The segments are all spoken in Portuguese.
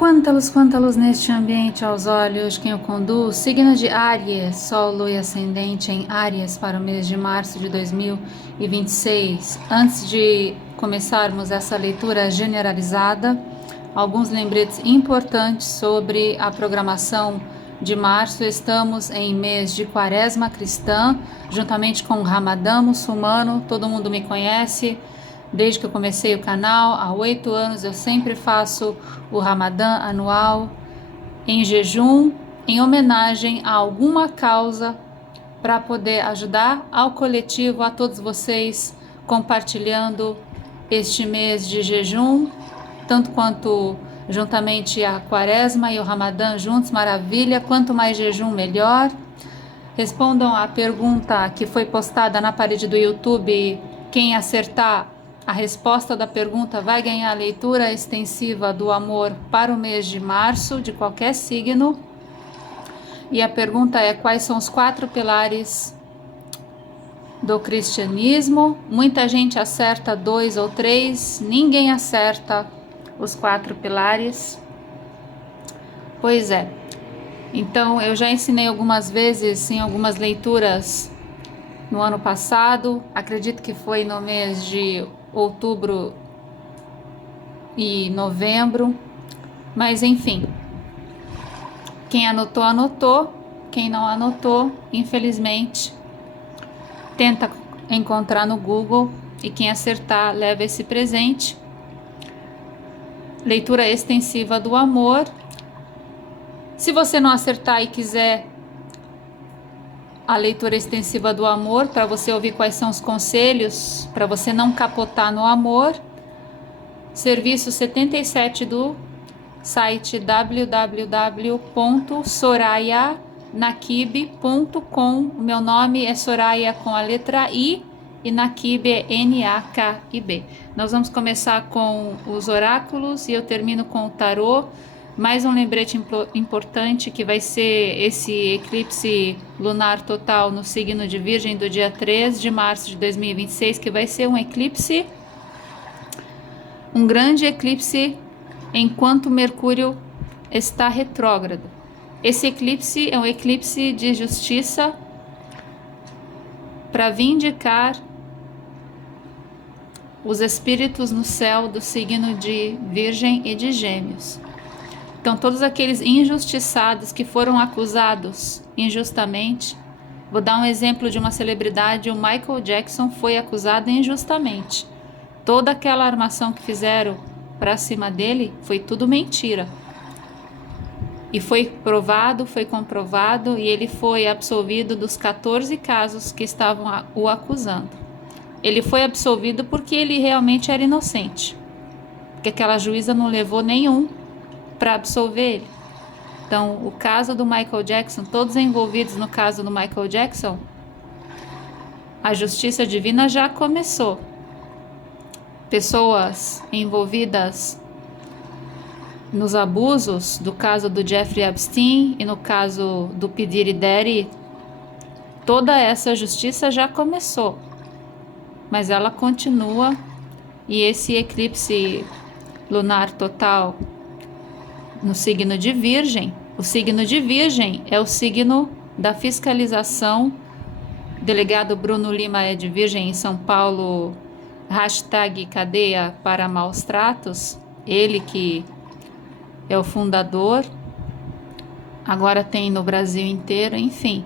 Quanta luz neste ambiente aos olhos, quem o conduz? Signo de Áries, Sol, Lua e Ascendente em Áries para o mês de março de 2026. Antes de começarmos essa leitura generalizada, alguns lembretes importantes sobre a programação de março. Estamos em mês de Quaresma cristã, juntamente com o Ramadã muçulmano. Todo mundo me conhece. Desde que eu comecei o canal, há 8 anos, eu sempre faço o Ramadã anual em jejum, em homenagem a alguma causa, para poder ajudar ao coletivo, a todos vocês, compartilhando este mês de jejum, tanto quanto juntamente a Quaresma e o Ramadã juntos, maravilha, quanto mais jejum, melhor. Respondam a pergunta que foi postada na parede do YouTube. Quem acertar a resposta da pergunta vai ganhar a leitura extensiva do amor para o mês de março, de qualquer signo. E a pergunta é: quais são os 4 pilares do cristianismo? Muita gente acerta 2 ou 3, ninguém acerta os 4 pilares. Pois é. Então, eu já ensinei algumas vezes em algumas leituras no ano passado, acredito que foi no mês de outubro e novembro, mas enfim, quem anotou, anotou, quem não anotou, infelizmente, tenta encontrar no Google e quem acertar leva esse presente. Leitura extensiva do amor. Se você não acertar e quiser a leitura extensiva do amor, para você ouvir quais são os conselhos, para você não capotar no amor, serviço 77 do site www.sorayanakib.com. O meu nome é Soraya com a letra I e Nakib é N-A-K-I-B. Nós vamos começar com os oráculos e eu termino com o tarô. Mais um lembrete importante, que vai ser esse eclipse lunar total no signo de Virgem do dia 3 de março de 2026, que vai ser um eclipse, um grande eclipse enquanto Mercúrio está retrógrado. Esse eclipse é um eclipse de justiça para vindicar os espíritos no céu do signo de Virgem e de Gêmeos. Então, todos aqueles injustiçados que foram acusados injustamente, vou dar um exemplo de uma celebridade: o Michael Jackson foi acusado injustamente. Toda aquela armação que fizeram para cima dele foi tudo mentira. E foi provado, foi comprovado, e ele foi absolvido dos 14 casos que estavam o acusando. Ele foi absolvido porque ele realmente era inocente, porque aquela juíza não levou nenhum para absolver ele. Então, o caso do Michael Jackson, todos envolvidos no caso do Michael Jackson, a justiça divina já começou. Pessoas envolvidas nos abusos do caso do Jeffrey Epstein e no caso do P. Diddy, toda essa justiça já começou, mas ela continua. E esse eclipse lunar total no signo de Virgem, o signo de Virgem é o signo da fiscalização. O delegado Bruno Lima é de Virgem, em São Paulo, #cadeia para maus tratos, ele que é o fundador, agora tem no Brasil inteiro, enfim.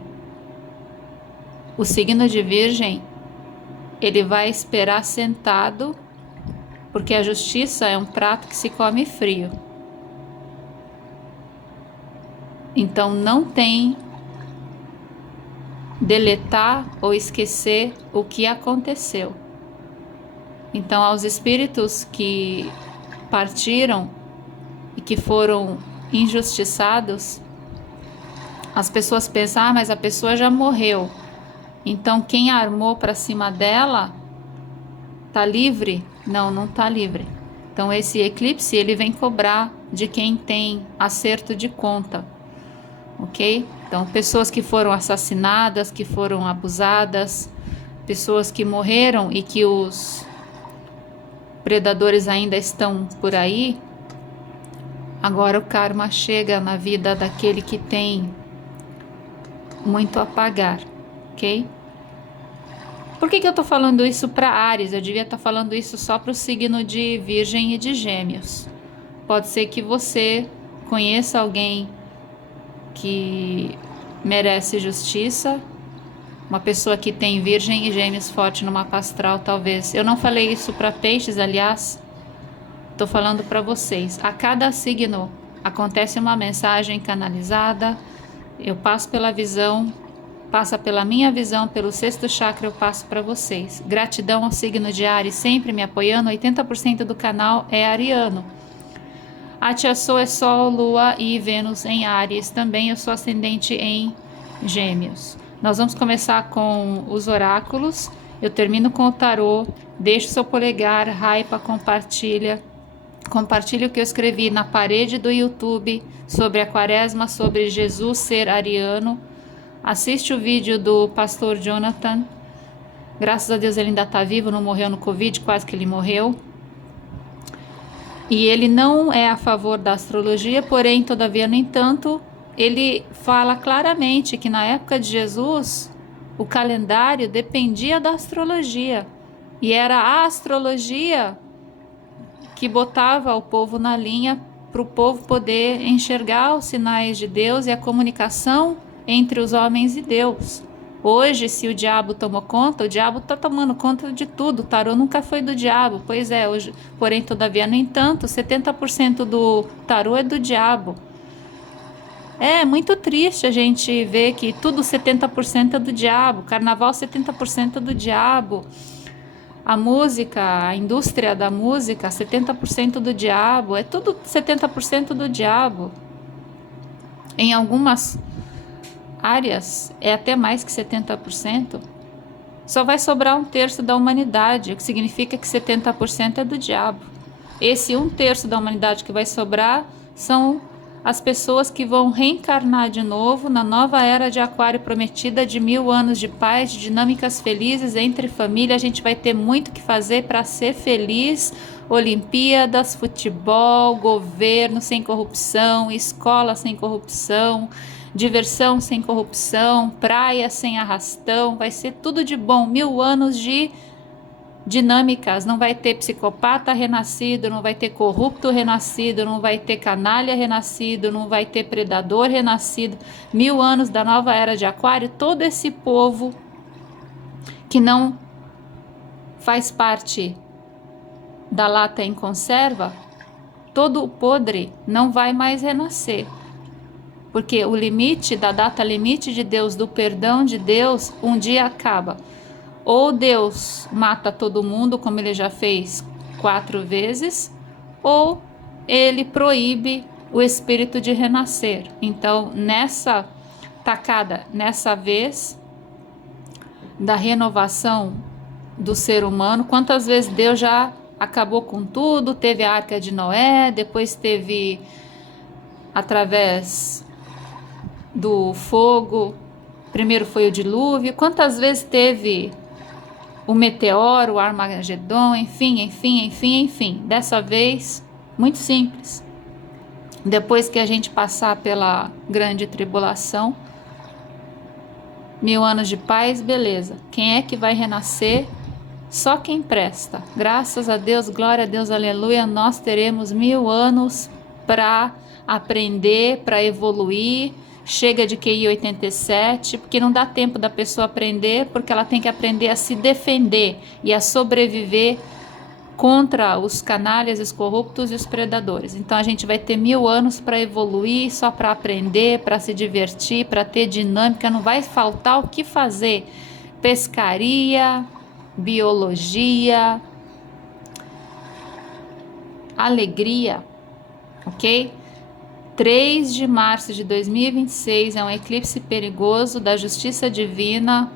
O signo de Virgem, ele vai esperar sentado, porque a justiça é um prato que se come frio. Então não tem deletar ou esquecer o que aconteceu. Então, aos espíritos que partiram e que foram injustiçados, as pessoas pensam: ah, mas a pessoa já morreu, então quem armou para cima dela tá livre? Não, não tá livre. Então esse eclipse, ele vem cobrar de quem tem acerto de conta, ok? Então, pessoas que foram assassinadas, que foram abusadas, pessoas que morreram e que os predadores ainda estão por aí, Agora o karma chega na vida daquele que tem muito a pagar, ok? Por que eu tô falando isso para Áries? Eu devia estar falando isso só para o signo de Virgem e de Gêmeos. Pode ser que você conheça alguém que merece justiça, uma pessoa que tem Virgem e Gêmeos forte no mapa astral, talvez. Eu não falei isso para Peixes, aliás. Estou falando para vocês. A cada signo acontece uma mensagem canalizada. Eu passo pela visão, passa pela minha visão, pelo sexto chakra eu passo para vocês. Gratidão ao signo de Áries, sempre me apoiando. 80% do canal é ariano. A Tia Sou é Sol, Lua e Vênus em Áries. Também eu sou ascendente em Gêmeos. Nós vamos começar com os oráculos. Eu termino com o tarô. Deixe seu polegar, hypa, compartilha. Compartilhe o que eu escrevi na parede do YouTube sobre a quaresma, sobre Jesus ser ariano. Assiste o vídeo do pastor Jonathan. Graças a Deus ele ainda está vivo, não morreu no Covid, quase que ele morreu. E ele não é a favor da astrologia, porém, todavia, no entanto, ele fala claramente que na época de Jesus, o calendário dependia da astrologia. E era a astrologia que botava o povo na linha para o povo poder enxergar os sinais de Deus e a comunicação entre os homens e Deus. Hoje, se o diabo tomou conta, o diabo está tomando conta de tudo. O tarô nunca foi do diabo. Pois é, hoje, porém, todavia, no entanto, 70% do tarô é do diabo. É muito triste a gente ver que tudo 70% é do diabo. Carnaval 70% é do diabo. A música, a indústria da música, 70% do diabo. É tudo 70% do diabo. Em algumas áreas é até mais que 70%. Só vai sobrar 1/3 da humanidade, o que significa que 70% é do diabo. Esse 1/3 da humanidade que vai sobrar são as pessoas que vão reencarnar de novo na nova era de Aquário prometida de 1000 anos de paz, de dinâmicas felizes entre família. A gente vai ter muito que fazer para ser feliz. Olimpíadas, futebol, governo sem corrupção, escola sem corrupção, diversão sem corrupção, praia sem arrastão. Vai ser tudo de bom. 1000 anos de dinâmicas, não vai ter psicopata renascido, não vai ter corrupto renascido, não vai ter canalha renascido, não vai ter predador renascido. 1000 anos da nova era de Aquário, todo esse povo que não faz parte da lata em conserva, todo o podre não vai mais renascer. Porque o limite da data limite de Deus, do perdão de Deus, um dia acaba. Ou Deus mata todo mundo, como ele já fez 4 vezes, ou ele proíbe o espírito de renascer. Então, nessa tacada, nessa vez da renovação do ser humano, quantas vezes Deus já acabou com tudo? Teve a Arca de Noé, depois teve através do fogo, primeiro foi o dilúvio, quantas vezes teve o meteoro, o Armagedon, enfim. Dessa vez, muito simples. Depois que a gente passar pela grande tribulação, 1000 anos de paz, beleza. Quem é que vai renascer? Só quem presta. Graças a Deus, glória a Deus, aleluia. Nós teremos 1000 anos para aprender, para evoluir. Chega de QI 87, porque não dá tempo da pessoa aprender, porque ela tem que aprender a se defender e a sobreviver contra os canalhas, os corruptos e os predadores. Então a gente vai ter 1000 anos para evoluir, só para aprender, para se divertir, para ter dinâmica, não vai faltar o que fazer. Pescaria, biologia, alegria, ok? 3 de março de 2026 é um eclipse perigoso da justiça divina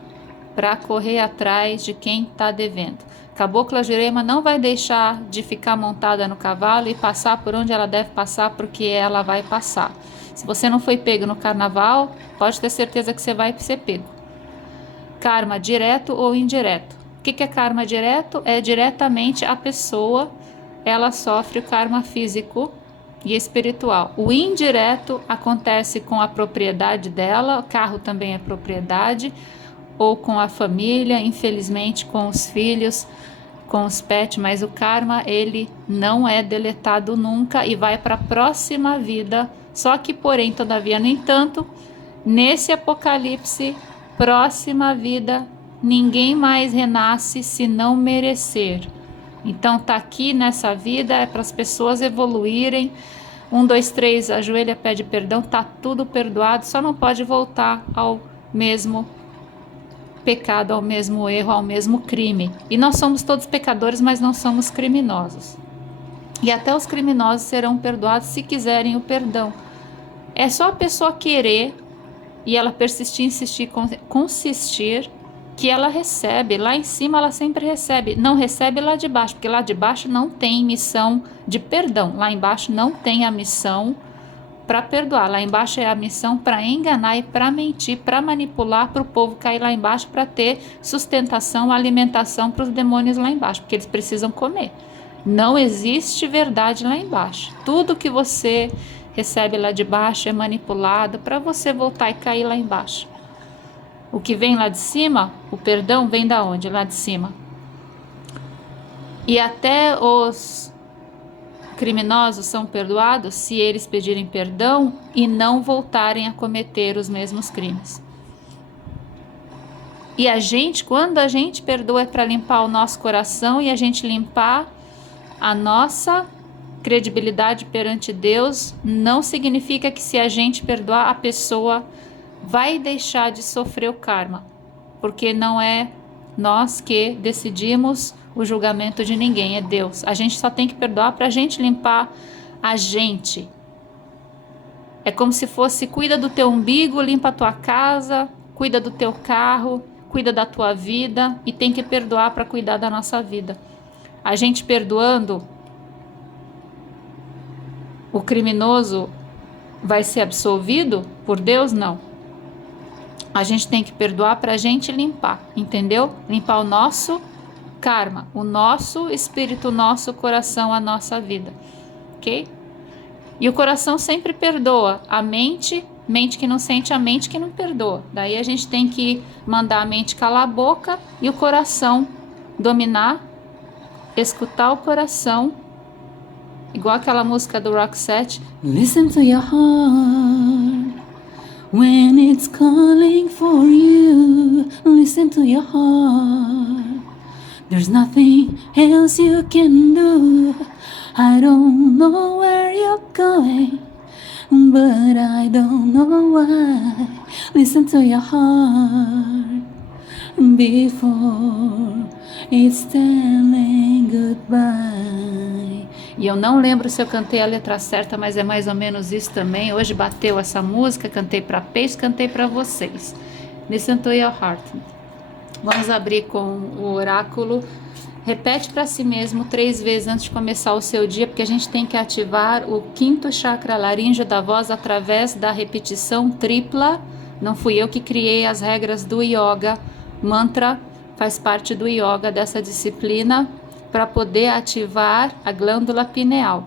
para correr atrás de quem está devendo. Cabocla Jurema não vai deixar de ficar montada no cavalo e passar por onde ela deve passar, porque ela vai passar. Se você não foi pego no carnaval, pode ter certeza que você vai ser pego. Karma direto ou indireto. O que é karma direto? É diretamente a pessoa, ela sofre o karma físico e espiritual. O indireto acontece com a propriedade dela, o carro também é propriedade, ou com a família, infelizmente com os filhos, com os pets, mas o karma ele não é deletado nunca e vai para a próxima vida. Só que, porém, todavia, no entanto, nesse apocalipse, próxima vida, ninguém mais renasce se não merecer. Então tá aqui nessa vida é para as pessoas evoluírem. 1, 2, 3, ajoelha, pede perdão, tá tudo perdoado, só não pode voltar ao mesmo pecado, ao mesmo erro, ao mesmo crime. E nós somos todos pecadores, mas não somos criminosos. E até os criminosos serão perdoados se quiserem o perdão. É só a pessoa querer e ela persistir, insistir, consistir, que ela recebe. Lá em cima ela sempre recebe, não recebe lá de baixo, porque lá de baixo não tem missão de perdão. Lá embaixo não tem a missão para perdoar. Lá embaixo é a missão para enganar e para mentir, para manipular, para o povo cair lá embaixo, para ter sustentação, alimentação para os demônios lá embaixo, porque eles precisam comer. Não existe verdade lá embaixo. Tudo que você recebe lá de baixo é manipulado para você voltar e cair lá embaixo. O que vem lá de cima, o perdão vem da onde? Lá de cima. E até os criminosos são perdoados se eles pedirem perdão e não voltarem a cometer os mesmos crimes. E a gente, quando a gente perdoa, é para limpar o nosso coração e a gente limpar a nossa credibilidade perante Deus. Não significa que se a gente perdoar, a pessoa vai deixar de sofrer o karma, porque não é nós que decidimos o julgamento de ninguém, é Deus. A gente só tem que perdoar para a gente limpar a gente. É como se fosse: cuida do teu umbigo, limpa a tua casa, cuida do teu carro, cuida da tua vida, e tem que perdoar para cuidar da nossa vida. A gente perdoando, o criminoso vai ser absolvido por Deus? Não. A gente tem que perdoar para a gente limpar, entendeu? Limpar o nosso karma, o nosso espírito, o nosso coração, a nossa vida, ok? E o coração sempre perdoa, a mente que não sente, a mente que não perdoa. Daí a gente tem que mandar a mente calar a boca e o coração dominar, escutar o coração, igual aquela música do Roxette, Listen to your heart when it's calling for you. Listen to your heart. There's nothing else you can do. I don't know where you're going, but I don't know why. Listen to your heart before it's telling goodbye. E eu não lembro se eu cantei a letra certa, mas é mais ou menos isso também. Hoje bateu essa música, cantei para peixe, cantei para vocês. Listen to your heart. Vamos abrir com o oráculo. Repete para si mesmo 3 vezes antes de começar o seu dia, porque a gente tem que ativar o 5º chakra laríngeo da voz através da repetição tripla. Não fui eu que criei as regras do yoga. Mantra faz parte do yoga, dessa disciplina, para poder ativar a glândula pineal.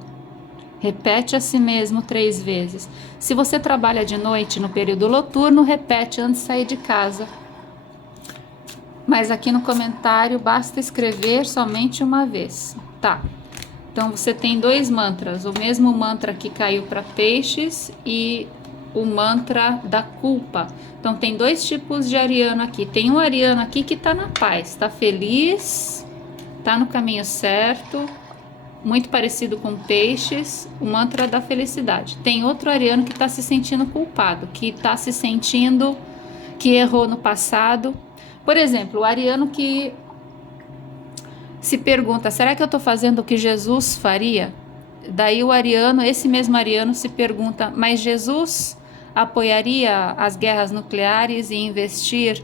Repete a si mesmo 3 vezes. Se você trabalha de noite no período noturno, repete antes de sair de casa. Mas aqui no comentário basta escrever somente uma vez, tá? Então você tem 2 mantras, o mesmo mantra que caiu para peixes e o mantra da culpa. Então tem 2 tipos de ariano aqui. Tem um ariano aqui que tá na paz, tá feliz, tá no caminho certo, muito parecido com peixes, o mantra da felicidade. Tem outro ariano que tá se sentindo culpado, que tá se sentindo que errou no passado. Por exemplo, o ariano que se pergunta: será que eu estou fazendo o que Jesus faria? Daí o ariano, esse mesmo ariano, se pergunta: mas Jesus apoiaria as guerras nucleares e investir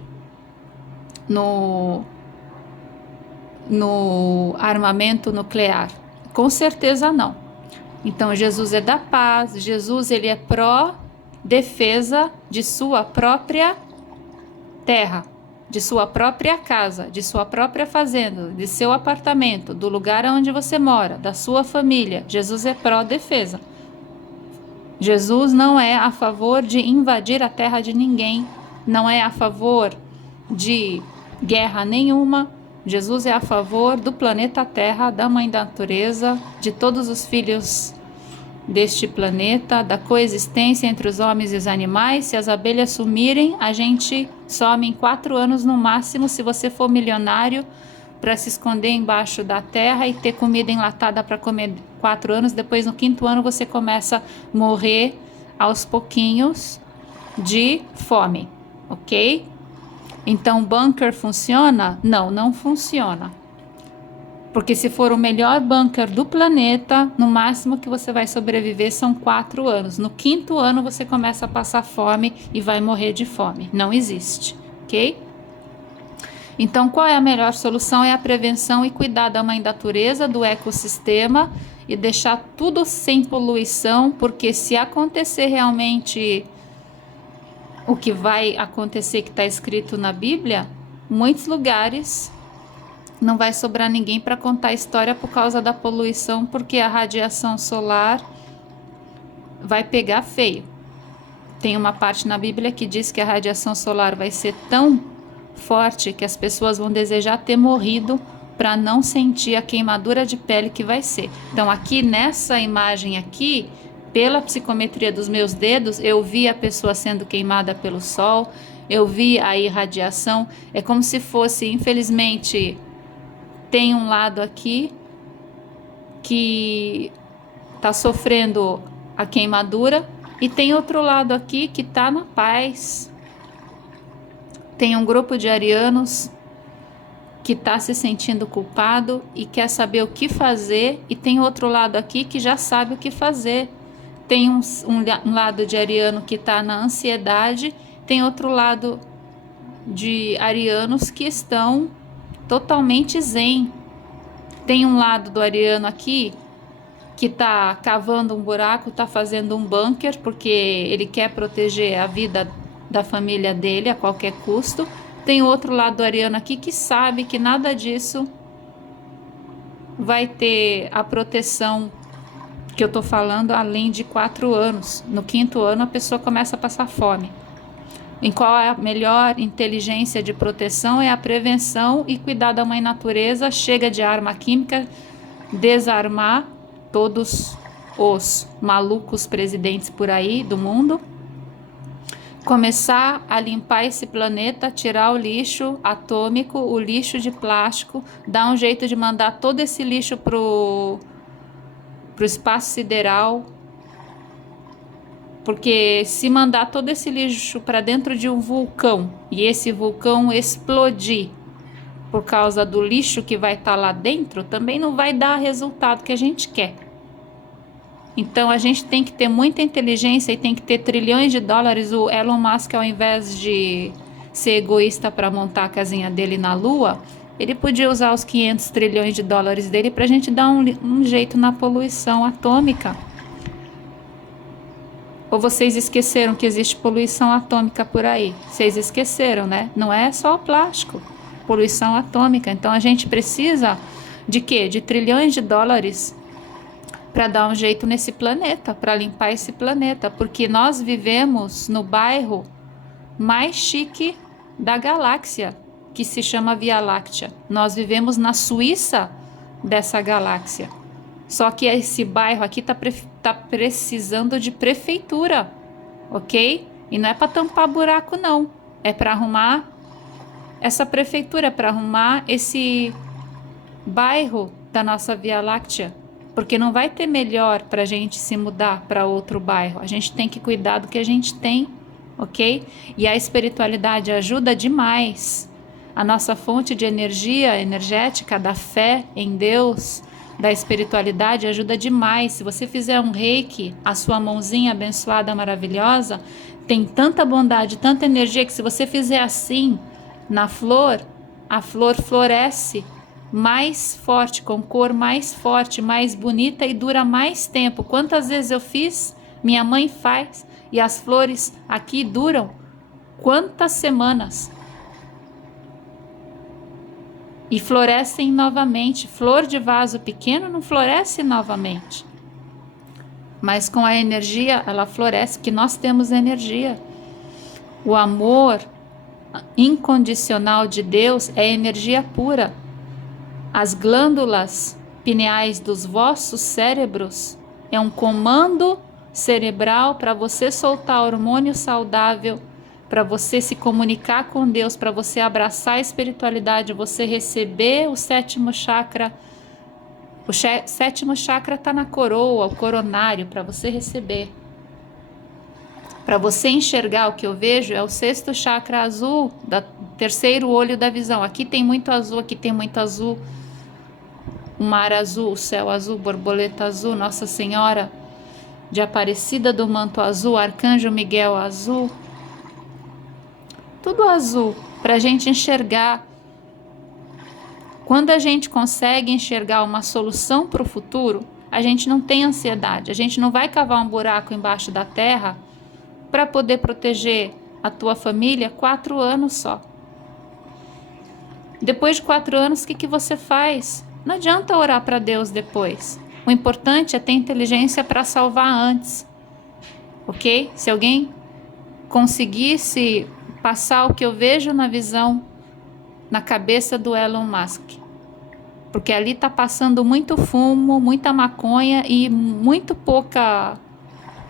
no armamento nuclear? Com certeza não. Então Jesus é da paz, Jesus ele é pró-defesa de sua própria terra, de sua própria casa, de sua própria fazenda, de seu apartamento, do lugar onde você mora, da sua família. Jesus é pró-defesa. Jesus não é a favor de invadir a terra de ninguém, não é a favor de guerra nenhuma. Jesus é a favor do planeta Terra, da mãe da natureza, de todos os filhos deste planeta, da coexistência entre os homens e os animais. Se as abelhas sumirem, a gente some em 4 anos no máximo, se você for milionário, para se esconder embaixo da terra e ter comida enlatada para comer 4 anos. Depois, no 5º ano, você começa a morrer aos pouquinhos de fome, ok? Então, bunker funciona? Não, não funciona. Porque se for o melhor bunker do planeta, no máximo que você vai sobreviver são 4 anos. No 5º ano, você começa a passar fome e vai morrer de fome. Não existe, ok? Então, qual é a melhor solução? É a prevenção e cuidar da mãe natureza, do ecossistema e deixar tudo sem poluição, porque se acontecer realmente o que vai acontecer que está escrito na Bíblia, muitos lugares não vai sobrar ninguém para contar a história por causa da poluição, porque a radiação solar vai pegar feio. Tem uma parte na Bíblia que diz que a radiação solar vai ser tão forte que as pessoas vão desejar ter morrido para não sentir a queimadura de pele que vai ser. Então aqui nessa imagem aqui, pela psicometria dos meus dedos, eu vi a pessoa sendo queimada pelo sol, eu vi a irradiação, é como se fosse, infelizmente, tem um lado aqui que está sofrendo a queimadura e tem outro lado aqui que está na paz. Tem um grupo de arianos que está se sentindo culpado e quer saber o que fazer, e tem outro lado aqui que já sabe o que fazer. Tem um lado de ariano que está na ansiedade, tem outro lado de arianos que estão totalmente zen. Tem um lado do ariano aqui que está cavando um buraco, está fazendo um bunker, porque ele quer proteger a vida da família dele a qualquer custo. Tem outro lado do ariano aqui que sabe que nada disso vai ter a proteção que eu tô falando, além de 4 anos. No 5º ano a pessoa começa a passar fome. Em qual é a melhor inteligência de proteção? É a prevenção e cuidar da mãe natureza. Chega de arma química, desarmar todos os malucos presidentes por aí do mundo, começar a limpar esse planeta, tirar o lixo atômico, o lixo de plástico, dar um jeito de mandar todo esse lixo pro espaço sideral, porque se mandar todo esse lixo para dentro de um vulcão e esse vulcão explodir por causa do lixo que vai estar lá dentro, também não vai dar o resultado que a gente quer. Então a gente tem que ter muita inteligência e tem que ter trilhões de dólares. O Elon Musk, ao invés de ser egoísta para montar a casinha dele na Lua, ele podia usar os 500 trilhões de dólares dele para a gente dar um jeito na poluição atômica. Ou vocês esqueceram que existe poluição atômica por aí? Vocês esqueceram, né? Não é só o plástico, poluição atômica. Então a gente precisa de quê? De trilhões de dólares para dar um jeito nesse planeta, para limpar esse planeta, porque nós vivemos no bairro mais chique da galáxia, que se chama Via Láctea. Nós vivemos na Suíça dessa galáxia. Só que esse bairro aqui tá precisando de prefeitura, ok? E não é para tampar buraco, não. É para arrumar essa prefeitura, para arrumar esse bairro da nossa Via Láctea. Porque não vai ter melhor para a gente se mudar para outro bairro. A gente tem que cuidar do que a gente tem, ok? E a espiritualidade ajuda demais. A nossa fonte de energia energética, da fé em Deus, da espiritualidade, ajuda demais. Se você fizer um reiki, a sua mãozinha abençoada, maravilhosa, tem tanta bondade, tanta energia, que se você fizer assim na flor, a flor floresce mais forte, com cor mais forte, mais bonita e dura mais tempo. Quantas vezes eu fiz, minha mãe faz, e as flores aqui duram quantas semanas? E florescem novamente. Flor de vaso pequeno não floresce novamente. Mas com a energia, ela floresce, que nós temos energia. O amor incondicional de Deus é energia pura. As glândulas pineais dos vossos cérebros é um comando cerebral para você soltar hormônio saudável, para você se comunicar com Deus, para você abraçar a espiritualidade, você receber o sétimo chakra. O sétimo chakra está na coroa, o coronário, para você receber. Para você enxergar, o que eu vejo é o sexto chakra azul, terceiro olho da visão. Aqui tem muito azul, aqui tem muito azul. O mar azul, o céu azul, borboleta azul, Nossa Senhora de Aparecida do Manto Azul, Arcanjo Miguel azul. Tudo azul, para a gente enxergar. Quando a gente consegue enxergar uma solução para o futuro, a gente não tem ansiedade. A gente não vai cavar um buraco embaixo da terra para poder proteger a tua família 4 anos só. Depois de 4 anos, o que você faz? Não adianta orar para Deus depois. O importante é ter inteligência para salvar antes. Ok? Se alguém conseguisse passar o que eu vejo na visão, na cabeça do Elon Musk. Porque ali está passando muito fumo, muita maconha e muito pouca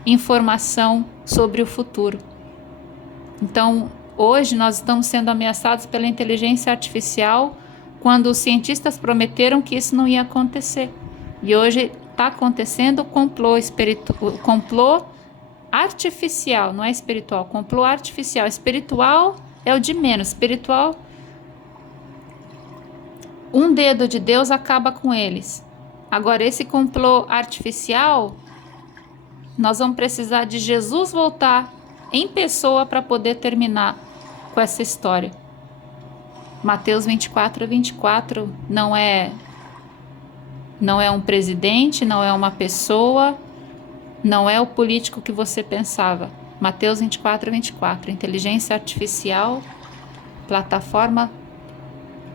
informação sobre o futuro. Então, hoje nós estamos sendo ameaçados pela inteligência artificial, quando os cientistas prometeram que isso não ia acontecer. E hoje está acontecendo o complô artificial, não é espiritual, complô artificial. Espiritual é o de menos, espiritual, um dedo de Deus acaba com eles. Agora, esse complô artificial, nós vamos precisar de Jesus voltar em pessoa para poder terminar com essa história. Mateus 24:24 não é um presidente, não é uma pessoa, não é o político que você pensava. Mateus 24:24, inteligência artificial, plataforma,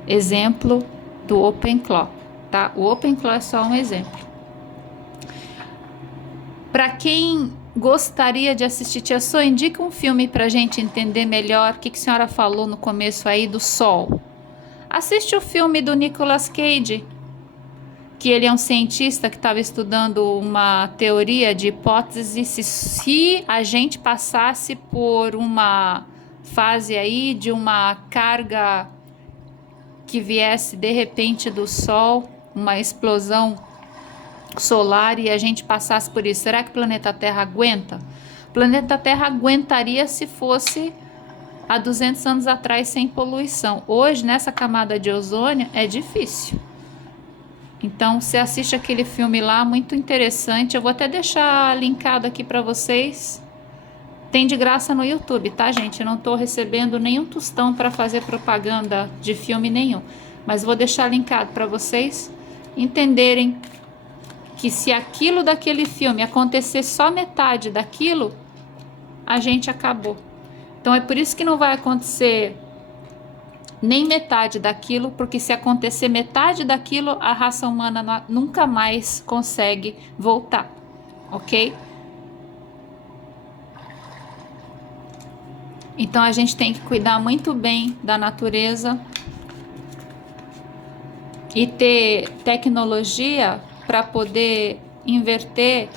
exemplo do OpenClaw, tá? O OpenClaw é só um exemplo. Para quem gostaria de assistir, Tia Sô, indica um filme para a gente entender melhor o que a senhora falou no começo aí do Sol. Assiste o filme do Nicolas Cage, que ele é um cientista que estava estudando uma teoria de hipótese se a gente passasse por uma fase aí de uma carga que viesse de repente do Sol, uma explosão solar, e a gente passasse por isso. Será que o planeta Terra aguenta? O planeta Terra aguentaria se fosse há 200 anos atrás sem poluição. Hoje, nessa camada de ozônio, é difícil. Então, você assiste aquele filme lá, muito interessante. Eu vou até deixar linkado aqui para vocês. Tem de graça no YouTube, tá, gente? Eu não estou recebendo nenhum tostão para fazer propaganda de filme nenhum. Mas vou deixar linkado para vocês entenderem que se aquilo daquele filme acontecer só metade daquilo, a gente acabou. Então é por isso que não vai acontecer nem metade daquilo, porque se acontecer metade daquilo, a raça humana nunca mais consegue voltar, ok? Então a gente tem que cuidar muito bem da natureza e ter tecnologia para poder inverter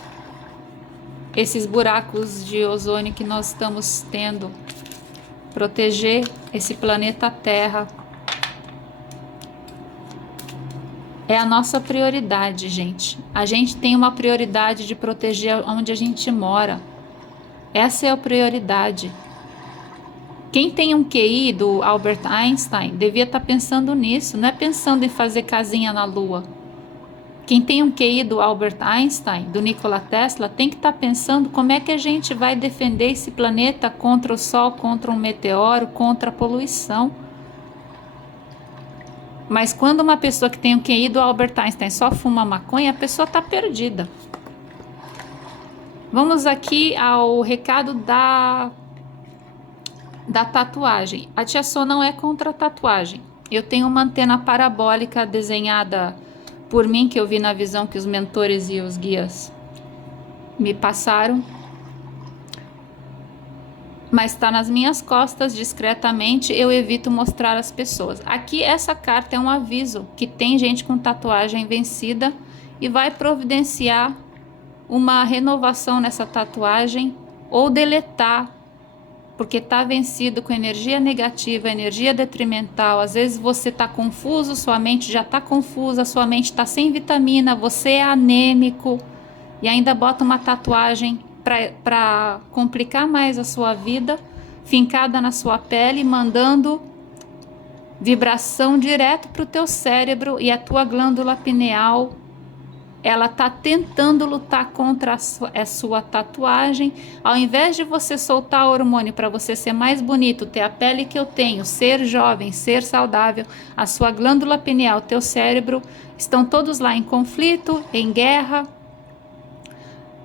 esses buracos de ozônio que nós estamos tendo, proteger esse planeta Terra. É a nossa prioridade, gente. A gente tem uma prioridade de proteger onde a gente mora. Essa é a prioridade. Quem tem um QI do Albert Einstein devia estar pensando nisso, não é pensando em fazer casinha na Lua. Quem tem um QI do Albert Einstein, do Nikola Tesla, tem que estar pensando como é que a gente vai defender esse planeta contra o Sol, contra um meteoro, contra a poluição. Mas quando uma pessoa que tem um QI do Albert Einstein só fuma maconha, a pessoa está perdida. Vamos aqui ao recado da tatuagem. A Tia Sô não é contra a tatuagem. Eu tenho uma antena parabólica desenhada por mim, que eu vi na visão que os mentores e os guias me passaram, mas está nas minhas costas discretamente, eu evito mostrar às pessoas. Aqui essa carta é um aviso que tem gente com tatuagem vencida e vai providenciar uma renovação nessa tatuagem ou deletar, porque está vencido com energia negativa, energia detrimental. Às vezes você está confuso, sua mente já está confusa, sua mente está sem vitamina, você é anêmico e ainda bota uma tatuagem para complicar mais a sua vida, fincada na sua pele, mandando vibração direto para o teu cérebro, e a tua glândula pineal, ela está tentando lutar contra a sua tatuagem. Ao invés de você soltar hormônio para você ser mais bonito, ter a pele que eu tenho, ser jovem, ser saudável, a sua glândula pineal, teu cérebro, estão todos lá em conflito, em guerra,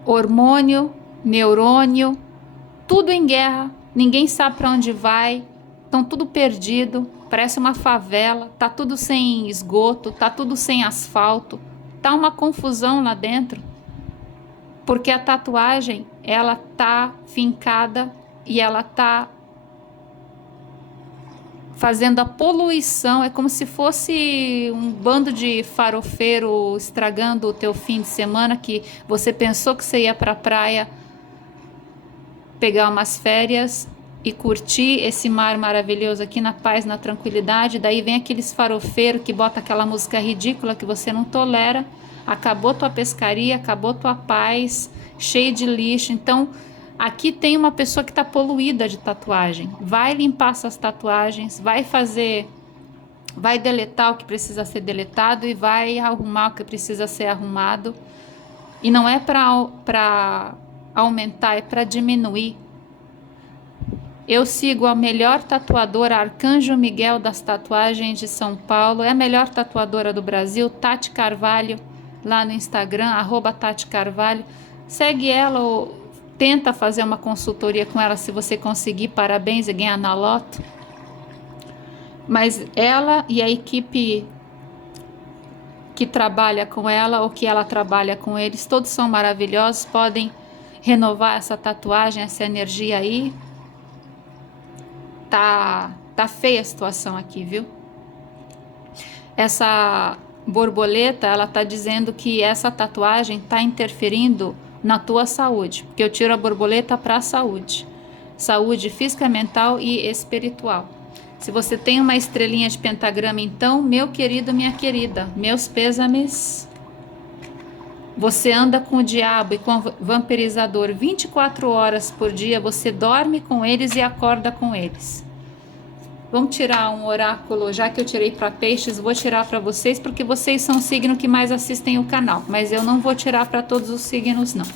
hormônio, neurônio, tudo em guerra, ninguém sabe para onde vai, estão tudo perdido, parece uma favela, tá tudo sem esgoto, tá tudo sem asfalto, tá uma confusão lá dentro, porque a tatuagem, ela tá fincada e ela tá fazendo a poluição. É como se fosse um bando de farofeiro estragando o teu fim de semana, que você pensou que você ia para a praia pegar umas férias e curtir esse mar maravilhoso aqui na paz, na tranquilidade. Daí vem aqueles farofeiros que bota aquela música ridícula que você não tolera, acabou tua pescaria, acabou tua paz, cheio de lixo. Então aqui tem uma pessoa que está poluída de tatuagem, vai limpar essas tatuagens, vai deletar o que precisa ser deletado e vai arrumar o que precisa ser arrumado. E não é para aumentar, é para diminuir. Eu sigo a melhor tatuadora, Arcanjo Miguel das Tatuagens de São Paulo, é a melhor tatuadora do Brasil, Tati Carvalho, lá no Instagram, @Tati Carvalho. Segue ela ou tenta fazer uma consultoria com ela, se você conseguir, parabéns e ganhar na loto. Mas ela e a equipe que trabalha com ela ou que ela trabalha com eles, todos são maravilhosos, podem renovar essa tatuagem, essa energia aí. Tá feia a situação aqui, viu? Essa borboleta, ela tá dizendo que essa tatuagem tá interferindo na tua saúde, porque eu tiro a borboleta para a saúde. Saúde física, mental e espiritual. Se você tem uma estrelinha de pentagrama, então, meu querido, minha querida, meus pêsames. Você anda com o diabo e com o vampirizador 24 horas por dia, você dorme com eles e acorda com eles. Vamos tirar um oráculo, já que eu tirei para peixes, vou tirar para vocês, porque vocês são o signo que mais assistem o canal, mas eu não vou tirar para todos os signos, não.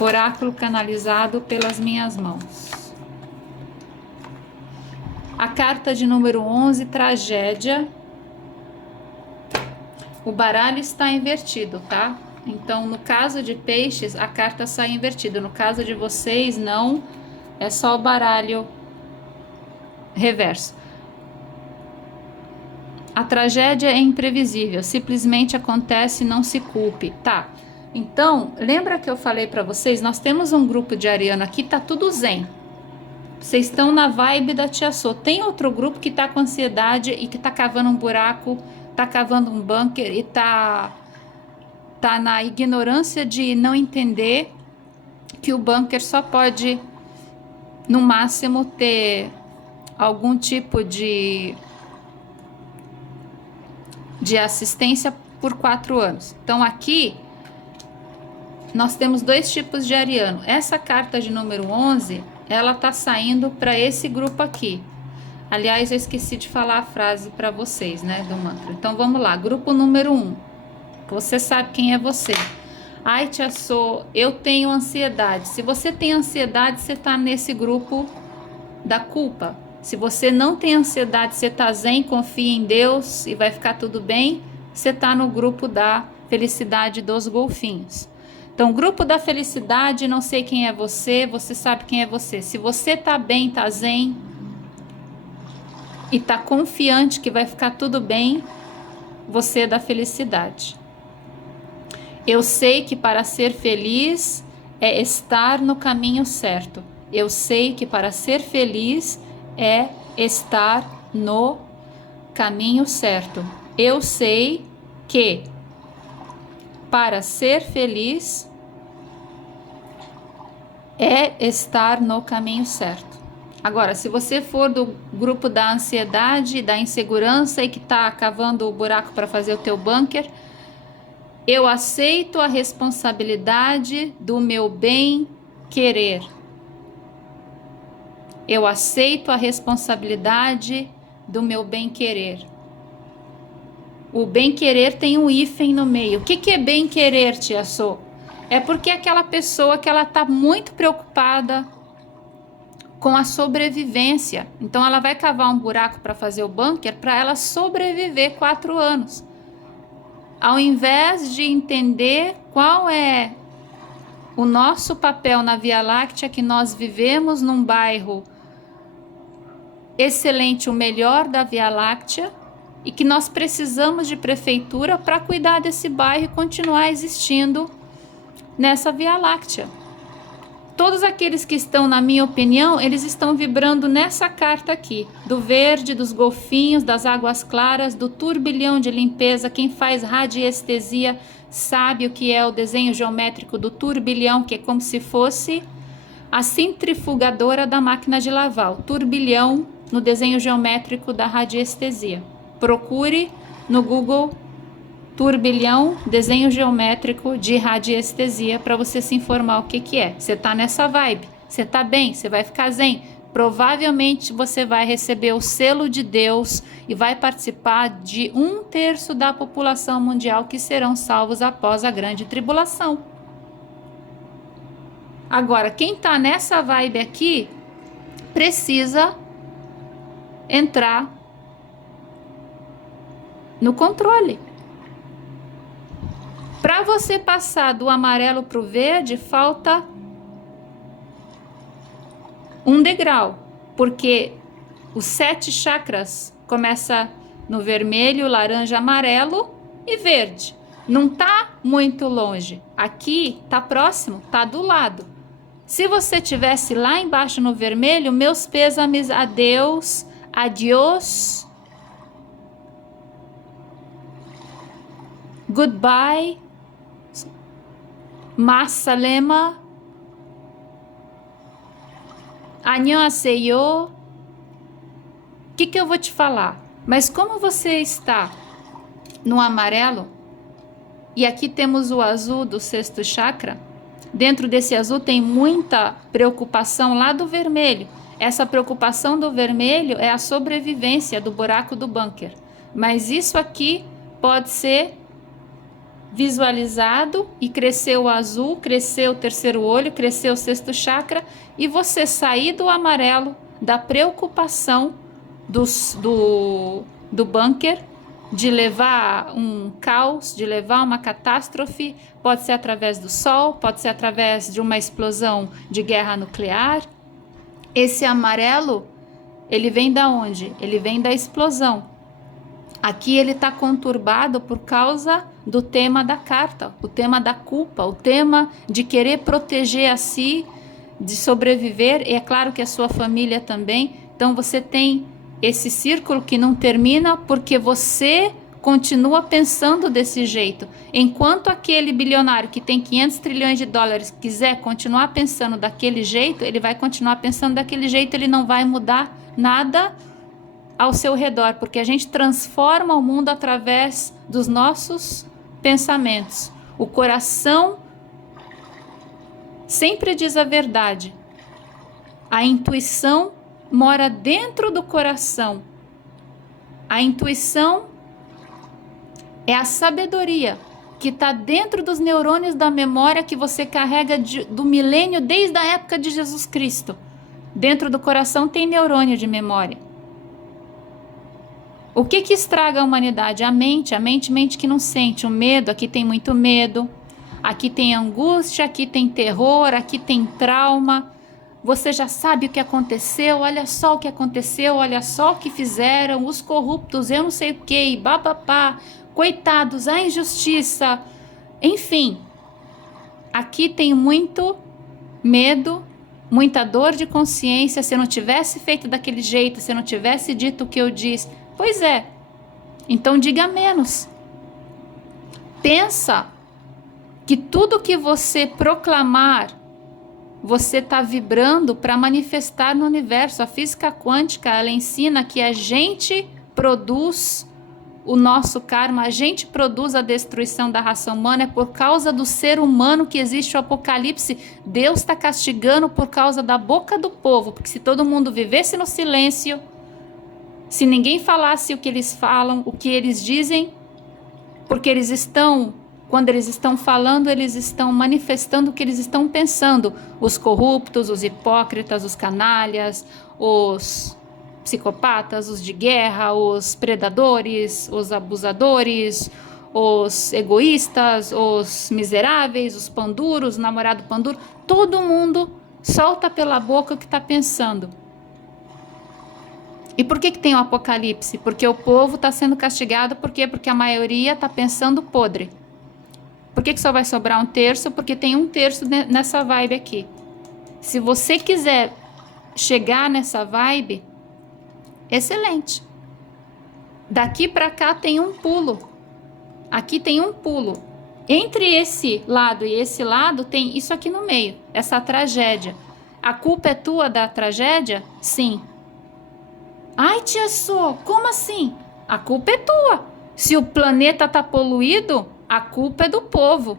Oráculo canalizado pelas minhas mãos. A carta de número 11, tragédia. O baralho está invertido, tá? Então, no caso de peixes, a carta sai invertida. No caso de vocês, não. É só o baralho reverso. A tragédia é imprevisível. Simplesmente acontece, não se culpe. Tá. Então, lembra que eu falei para vocês? Nós temos um grupo de ariano aqui, tá tudo zen. Vocês estão na vibe da Tia Sô. Tem outro grupo que tá com ansiedade e que tá cavando um buraco, tá cavando um bunker e tá na ignorância de não entender que o bunker só pode, no máximo, ter algum tipo de assistência por 4 anos. Então aqui nós temos 2 tipos de ariano. Essa carta de número 11, ela tá saindo para esse grupo aqui. Aliás, eu esqueci de falar a frase para vocês, né, do mantra. Então vamos lá, grupo número 1. Você sabe quem é você. Ai, Tia Sô, eu tenho ansiedade. Se você tem ansiedade, você tá nesse grupo da culpa. Se você não tem ansiedade, você tá zen, confia em Deus e vai ficar tudo bem, você tá no grupo da felicidade dos golfinhos. Então, grupo da felicidade, não sei quem é você, você sabe quem é você. Se você tá bem, tá zen e tá confiante que vai ficar tudo bem, você da felicidade. Eu sei que para ser feliz é estar no caminho certo. Eu sei que para ser feliz é estar no caminho certo. Eu sei que para ser feliz é estar no caminho certo. Agora, se você for do grupo da ansiedade, da insegurança e que está cavando o buraco para fazer o teu bunker, eu aceito a responsabilidade do meu bem querer. Eu aceito a responsabilidade do meu bem querer. O bem querer tem um hífen no meio. O que é bem querer, tia Sô? É porque aquela pessoa que ela está muito preocupada com a sobrevivência. Então ela vai cavar um buraco para fazer o bunker para ela sobreviver 4 anos. Ao invés de entender qual é o nosso papel na Via Láctea, que nós vivemos num bairro excelente, o melhor da Via Láctea, e que nós precisamos de prefeitura para cuidar desse bairro e continuar existindo nessa Via Láctea. Todos aqueles que estão, na minha opinião, eles estão vibrando nessa carta aqui, do verde, dos golfinhos, das águas claras, do turbilhão de limpeza. Quem faz radiestesia sabe o que é o desenho geométrico do turbilhão, que é como se fosse a centrifugadora da máquina de lavar, o turbilhão no desenho geométrico da radiestesia. Procure no Google turbilhão, desenho geométrico de radiestesia para você se informar o que é. Você está nessa vibe, você está bem, você vai ficar zen. Provavelmente você vai receber o selo de Deus e vai participar de 1/3 da população mundial que serão salvos após a grande tribulação. Agora, quem está nessa vibe aqui precisa entrar no controle. Para você passar do amarelo para o verde, falta um degrau, porque os 7 chakras começa no vermelho, laranja, amarelo e verde. Não tá muito longe. Aqui tá próximo, tá do lado. Se você tivesse lá embaixo no vermelho, meus pêsames, adeus, adiós, goodbye, Massalema, annyeonghaseyo. O que eu vou te falar? Mas como você está no amarelo, e aqui temos o azul do 6º chakra, dentro desse azul tem muita preocupação lá do vermelho. Essa preocupação do vermelho é a sobrevivência do buraco do bunker. Mas isso aqui pode ser visualizado e crescer o azul, crescer o 3º olho, crescer o 6º chakra e você sair do amarelo, da preocupação do bunker, de levar um caos, de levar uma catástrofe. Pode ser através do sol, pode ser através de uma explosão de guerra nuclear. Esse amarelo, ele vem da onde? Ele vem da explosão. Aqui ele está conturbado por causa do tema da carta, o tema da culpa, o tema de querer proteger a si, de sobreviver, e é claro que a sua família também. Então você tem esse círculo que não termina porque você continua pensando desse jeito. Enquanto aquele bilionário que tem 500 trilhões de dólares quiser continuar pensando daquele jeito, ele vai continuar pensando daquele jeito, ele não vai mudar nada ao seu redor, porque a gente transforma o mundo através dos nossos pensamentos. O coração sempre diz a verdade. A intuição mora dentro do coração. A intuição é a sabedoria que está dentro dos neurônios da memória que você carrega do milênio desde a época de Jesus Cristo. Dentro do coração tem neurônio de memória. O que estraga a humanidade? A mente que não sente. O medo, aqui tem muito medo. Aqui tem angústia, aqui tem terror, aqui tem trauma. Você já sabe o que aconteceu, olha só o que aconteceu, olha só o que fizeram, os corruptos, eu não sei o que, bababá. coitados, a injustiça, enfim. Aqui tem muito medo, muita dor de consciência. Se eu não tivesse feito daquele jeito, se eu não tivesse dito o que eu disse, pois é, então diga menos. Pensa que tudo que você proclamar, você está vibrando para manifestar no universo. A física quântica, ela ensina que a gente produz o nosso karma, a gente produz a destruição da raça humana. É por causa do ser humano que existe o apocalipse. Deus está castigando por causa da boca do povo, porque se todo mundo vivesse no silêncio, se ninguém falasse o que eles falam, o que eles dizem, porque eles estão, quando eles estão falando, eles estão manifestando o que eles estão pensando. Os corruptos, os hipócritas, os canalhas, os psicopatas, os de guerra, os predadores, os abusadores, os egoístas, os miseráveis, os panduros, o namorado panduro, todo mundo solta pela boca o que está pensando. E por que tem o apocalipse? Porque o povo está sendo castigado. Por quê? Porque a maioria está pensando podre. Por que só vai sobrar um terço? Porque tem um terço nessa vibe aqui. Se você quiser chegar nessa vibe, excelente. Daqui para cá tem um pulo. Aqui tem um pulo. Entre esse lado e esse lado tem isso aqui no meio, essa tragédia. A culpa é tua da tragédia? Sim. Ai, tia Sô, como assim? A culpa é tua. Se o planeta está poluído, a culpa é do povo.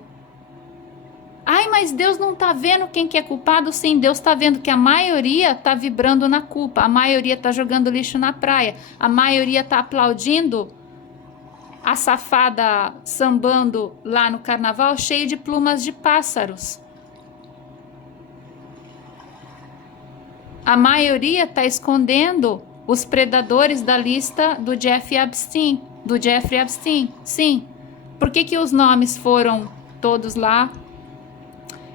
Ai, mas Deus não está vendo quem que é culpado? Sim, Deus está vendo que a maioria está vibrando na culpa. A maioria está jogando lixo na praia. A maioria está aplaudindo a safada sambando lá no carnaval cheio de plumas de pássaros. A maioria está escondendo os predadores da lista do Jeffrey Epstein. Sim. Por que os nomes foram todos lá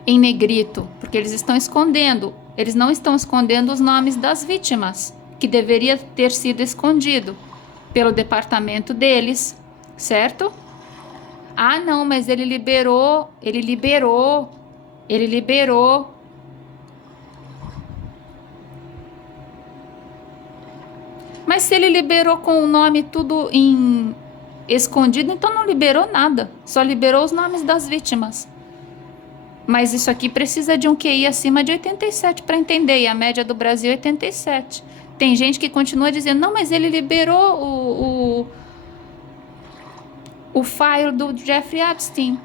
em negrito? Porque eles estão escondendo. Eles não estão escondendo os nomes das vítimas, que deveria ter sido escondido pelo departamento deles, certo? Ah, não, mas ele liberou. Mas se ele liberou com o nome tudo em escondido, então não liberou nada. Só liberou os nomes das vítimas. Mas isso aqui precisa de um QI acima de 87 para entender. E a média do Brasil é 87. Tem gente que continua dizendo, não, mas ele liberou o file do Jeffrey Epstein.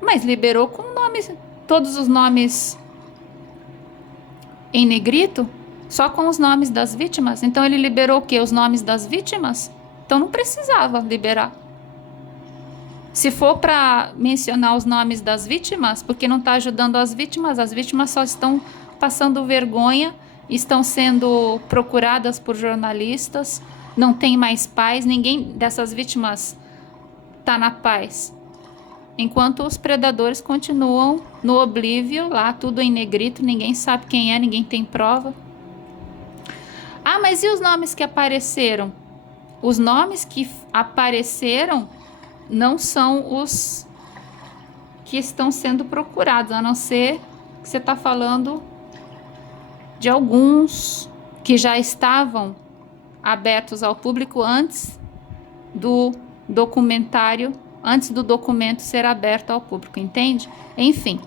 Mas liberou com nomes, todos os nomes em negrito? Só com os nomes das vítimas? Então ele liberou o quê? Os nomes das vítimas? Então não precisava liberar. Se for para mencionar os nomes das vítimas, porque não está ajudando as vítimas só estão passando vergonha, estão sendo procuradas por jornalistas, não tem mais paz, ninguém dessas vítimas está na paz. Enquanto os predadores continuam no oblívio, lá tudo em negrito, ninguém sabe quem é, ninguém tem prova. Ah, mas e os nomes que apareceram? Os nomes que apareceram não são os que estão sendo procurados, a não ser que você está falando de alguns que já estavam abertos ao público antes do documentário, antes do documento ser aberto ao público, entende? Enfim,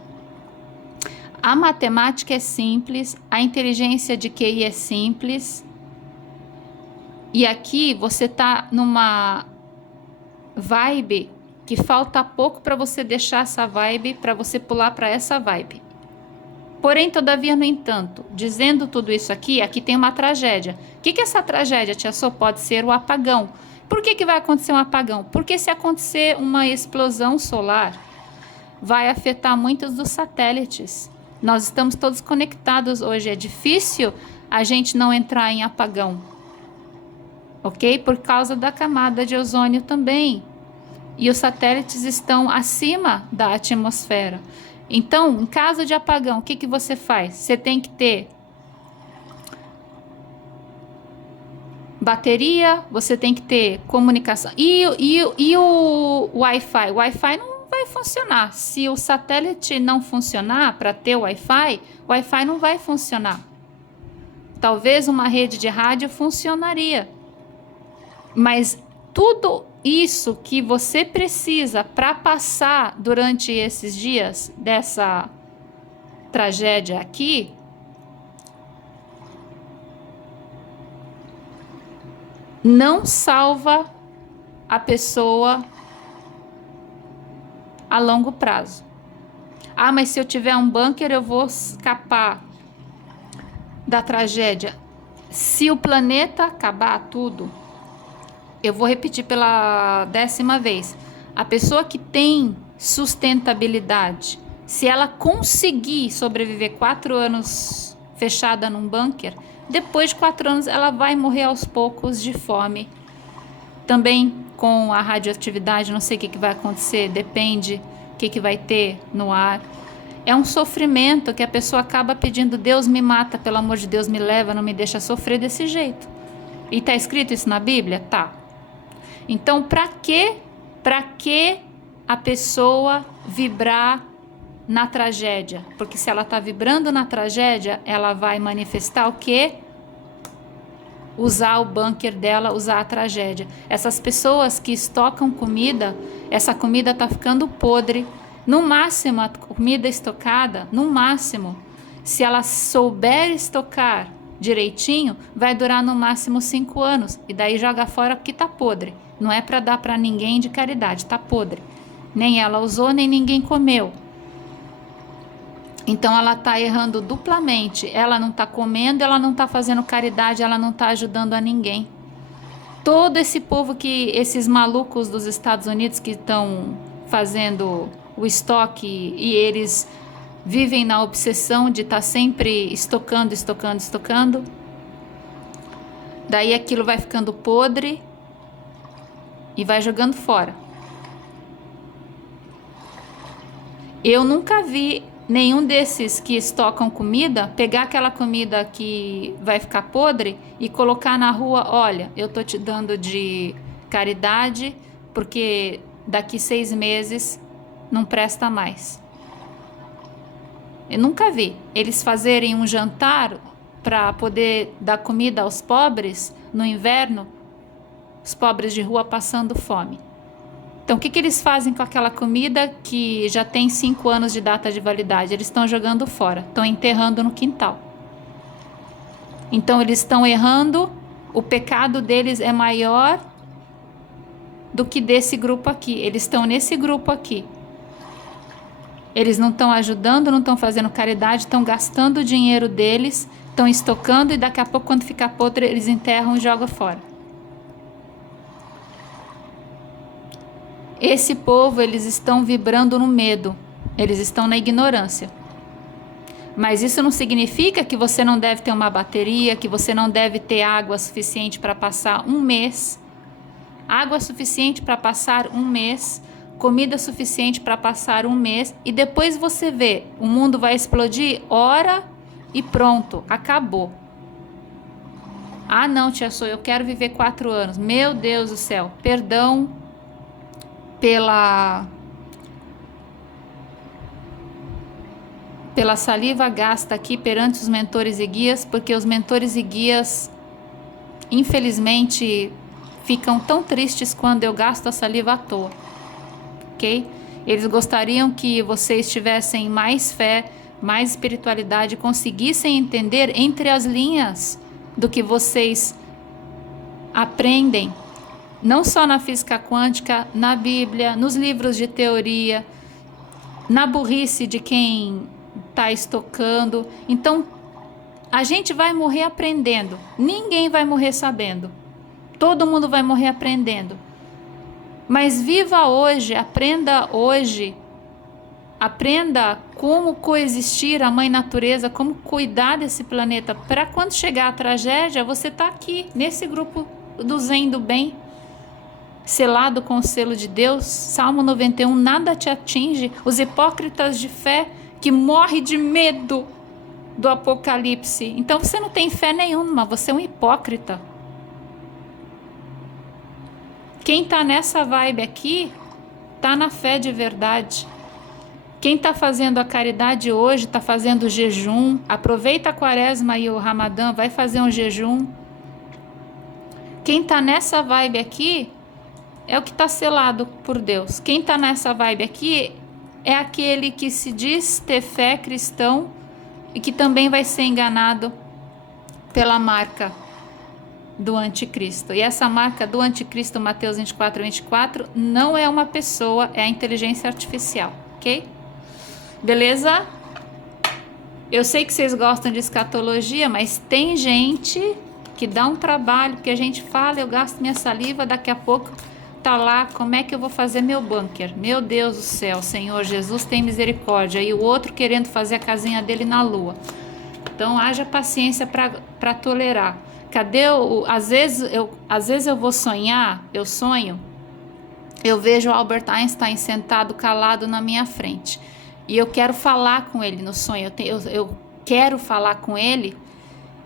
a matemática é simples, a inteligência de QI é simples. E aqui você tá numa vibe que falta pouco para você deixar essa vibe, para você pular para essa vibe. Porém, todavia, no entanto, dizendo tudo isso aqui tem uma tragédia. O que é essa tragédia, tia Sô? Pode ser o apagão. Por que vai acontecer um apagão? Porque se acontecer uma explosão solar, vai afetar muitos dos satélites. Nós estamos todos conectados hoje. É difícil a gente não entrar em apagão. Ok? Por causa da camada de ozônio também. E os satélites estão acima da atmosfera. Então, em caso de apagão, o que você faz? Você tem que ter bateria, você tem que ter comunicação. E o Wi-Fi? O Wi-Fi não vai funcionar. Se o satélite não funcionar para ter Wi-Fi, o Wi-Fi não vai funcionar. Talvez uma rede de rádio funcionaria. Mas tudo isso que você precisa para passar durante esses dias dessa tragédia aqui, não salva a pessoa a longo prazo. Ah, mas se eu tiver um bunker eu vou escapar da tragédia. Se o planeta acabar tudo, eu vou repetir pela 10ª vez. A pessoa que tem sustentabilidade, se ela conseguir sobreviver 4 anos fechada num bunker, depois de 4 anos ela vai morrer aos poucos de fome. Também com a radioatividade, não sei o que vai acontecer, depende o que vai ter no ar. É um sofrimento que a pessoa acaba pedindo: Deus me mata, pelo amor de Deus me leva, não me deixa sofrer desse jeito. E está escrito isso na Bíblia? Tá. Então, para que a pessoa vibrar na tragédia? Porque se ela está vibrando na tragédia, ela vai manifestar o quê? Usar o bunker dela, usar a tragédia. Essas pessoas que estocam comida, essa comida está ficando podre. No máximo, a comida estocada, no máximo, se ela souber estocar direitinho, vai durar no máximo 5 anos. E daí joga fora porque está podre. Não é para dar para ninguém de caridade, está podre. Nem ela usou, nem ninguém comeu. Então ela está errando duplamente. Ela não está comendo, ela não está fazendo caridade, ela não está ajudando a ninguém. Todo esse povo esses malucos dos Estados Unidos que estão fazendo o estoque e eles vivem na obsessão de estar sempre estocando. Daí aquilo vai ficando podre e vai jogando fora. Eu nunca vi nenhum desses que estocam comida pegar aquela comida que vai ficar podre e colocar na rua: olha, eu tô te dando de caridade porque daqui 6 meses não presta mais. Eu nunca vi eles fazerem um jantar para poder dar comida aos pobres no inverno, os pobres de rua passando fome. Então, o que eles fazem com aquela comida que já tem 5 anos de data de validade? Eles estão jogando fora, estão enterrando no quintal. Então, eles estão errando, o pecado deles é maior do que desse grupo aqui. Eles estão nesse grupo aqui. Eles não estão ajudando, não estão fazendo caridade, estão gastando o dinheiro deles, estão estocando e daqui a pouco, quando ficar podre, eles enterram e jogam fora. Esse povo, eles estão vibrando no medo, eles estão na ignorância. Mas isso não significa que você não deve ter uma bateria, que você não deve ter água suficiente para passar 1 mês. Água suficiente para passar 1 mês, comida suficiente para passar 1 mês, e depois você vê, o mundo vai explodir, ora e pronto, acabou. Ah não, tia Sô, eu quero viver 4 anos. Meu Deus do céu, perdão pela saliva gasta aqui perante os mentores e guias, porque os mentores e guias, infelizmente, ficam tão tristes quando eu gasto a saliva à toa, ok? Eles gostariam que vocês tivessem mais fé, mais espiritualidade, conseguissem entender entre as linhas do que vocês aprendem, não só na física quântica, na Bíblia, nos livros de teoria, na burrice de quem está estocando. Então, a gente vai morrer aprendendo. Ninguém vai morrer sabendo. Todo mundo vai morrer aprendendo. Mas viva hoje, aprenda hoje. Aprenda como coexistir a mãe natureza, como cuidar desse planeta. Para quando chegar a tragédia, você está aqui, nesse grupo do Zen do Bem, selado com o selo de Deus. Salmo 91, nada te atinge. Os hipócritas de fé que morrem de medo do apocalipse. Então você não tem fé nenhuma, você é um hipócrita. Quem tá nessa vibe aqui, tá na fé de verdade. Quem tá fazendo a caridade hoje, tá fazendo jejum, aproveita a quaresma e o ramadã, vai fazer um jejum. Quem tá nessa vibe aqui, é o que tá selado por Deus. Quem tá nessa vibe aqui, é aquele que se diz ter fé cristão e que também vai ser enganado pela marca do anticristo. E essa marca do anticristo, Mateus 24:24, não é uma pessoa, é a inteligência artificial, ok? Beleza? Eu sei que vocês gostam de escatologia, mas tem gente que dá um trabalho, porque a gente fala, eu gasto minha saliva, daqui a pouco tá lá, como é que eu vou fazer meu bunker? Meu Deus do céu, Senhor Jesus, tem misericórdia. E o outro querendo fazer a casinha dele na lua. Então, haja paciência para tolerar. Cadê o... Às vezes eu vou sonhar, eu sonho, eu vejo o Albert Einstein sentado calado na minha frente. E eu quero falar com ele no sonho. Eu quero falar com ele.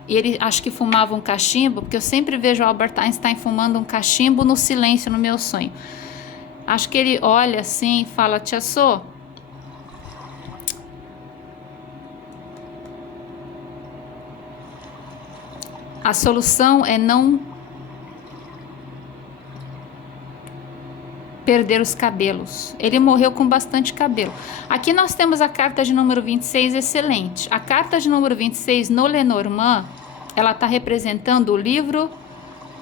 E ele acho que fumava um cachimbo, porque eu sempre vejo o Albert Einstein fumando um cachimbo no silêncio no meu sonho. Acho que ele olha assim e fala: Tia Sô, a solução é não perder os cabelos. Ele morreu com bastante cabelo. Aqui nós temos a carta de número 26, excelente. A carta de número 26 no Lenormand, ela está representando o livro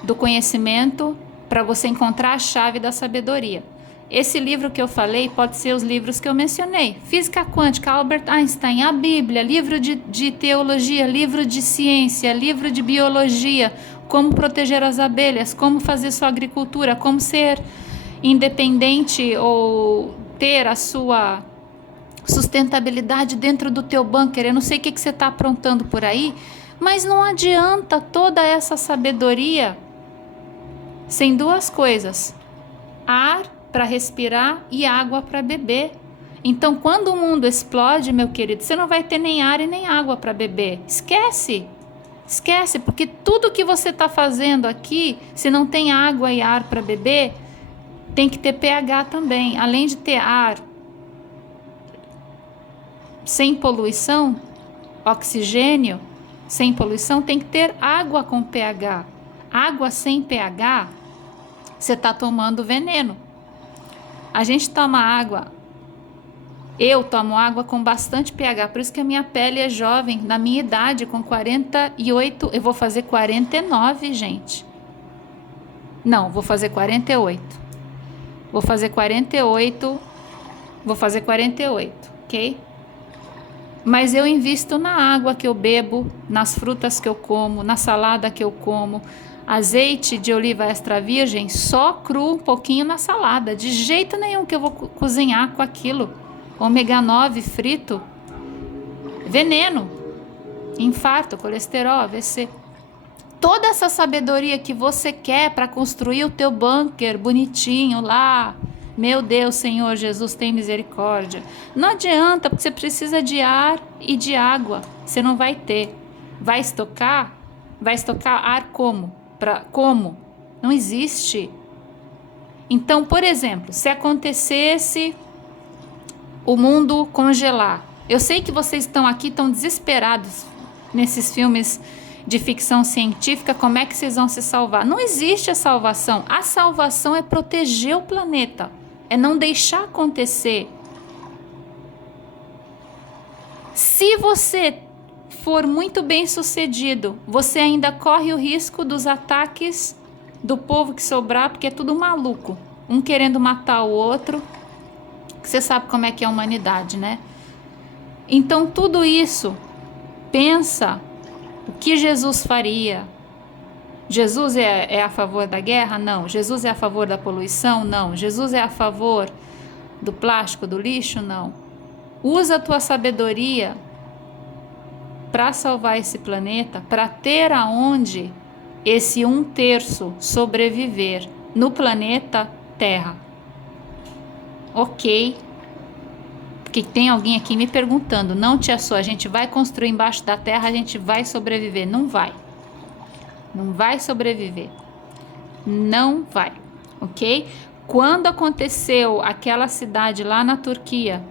do conhecimento para você encontrar a chave da sabedoria. Esse livro que eu falei pode ser os livros que eu mencionei. Física quântica, Albert Einstein, a Bíblia, livro de teologia, livro de ciência, livro de biologia, como proteger as abelhas, como fazer sua agricultura, como ser independente ou ter a sua sustentabilidade dentro do teu bunker. Eu não sei o que você está aprontando por aí, mas não adianta toda essa sabedoria sem duas coisas: ar para respirar e água para beber. Então, quando o mundo explode, meu querido, você não vai ter nem ar e nem água para beber. Esquece, porque tudo que você está fazendo aqui, se não tem água e ar para beber, tem que ter pH também. Além de ter ar sem poluição, oxigênio sem poluição, tem que ter água com pH. Água sem pH, você está tomando veneno. A gente toma água, eu tomo água com bastante pH, por isso que a minha pele é jovem, na minha idade, com 48, eu vou fazer 49, gente. Não, vou fazer 48. Vou fazer 48, ok? Mas eu invisto na água que eu bebo, nas frutas que eu como, na salada que eu como. Azeite de oliva extra virgem, só cru um pouquinho na salada. De jeito nenhum que eu vou cozinhar com aquilo. Ômega 9 frito. Veneno. Infarto, colesterol, AVC. Toda essa sabedoria que você quer para construir o teu bunker bonitinho lá. Meu Deus, Senhor Jesus, tem misericórdia. Não adianta, porque você precisa de ar e de água. Você não vai ter. Vai estocar ar como? Como? Não existe. Então, por exemplo, se acontecesse o mundo congelar. Eu sei que vocês estão aqui, estão desesperados nesses filmes de ficção científica. Como é que vocês vão se salvar? Não existe a salvação. A salvação é proteger o planeta. É não deixar acontecer. Se você for muito bem sucedido, você ainda corre o risco dos ataques do povo que sobrar, porque é tudo maluco, um querendo matar o outro. Você sabe como é que é a humanidade, né? Então tudo isso, pensa o que Jesus faria. Jesus é a favor da guerra? Não. Jesus é a favor da poluição? Não. Jesus é a favor do plástico, do lixo? Não. Usa a tua sabedoria para salvar esse planeta, para ter aonde esse 1/3 sobreviver no planeta Terra. Ok? Porque tem alguém aqui me perguntando: não, tia Sô, a gente vai construir embaixo da terra, a gente vai sobreviver? Não vai. Não vai sobreviver. Não vai. ok? Quando aconteceu aquela cidade lá na Turquia,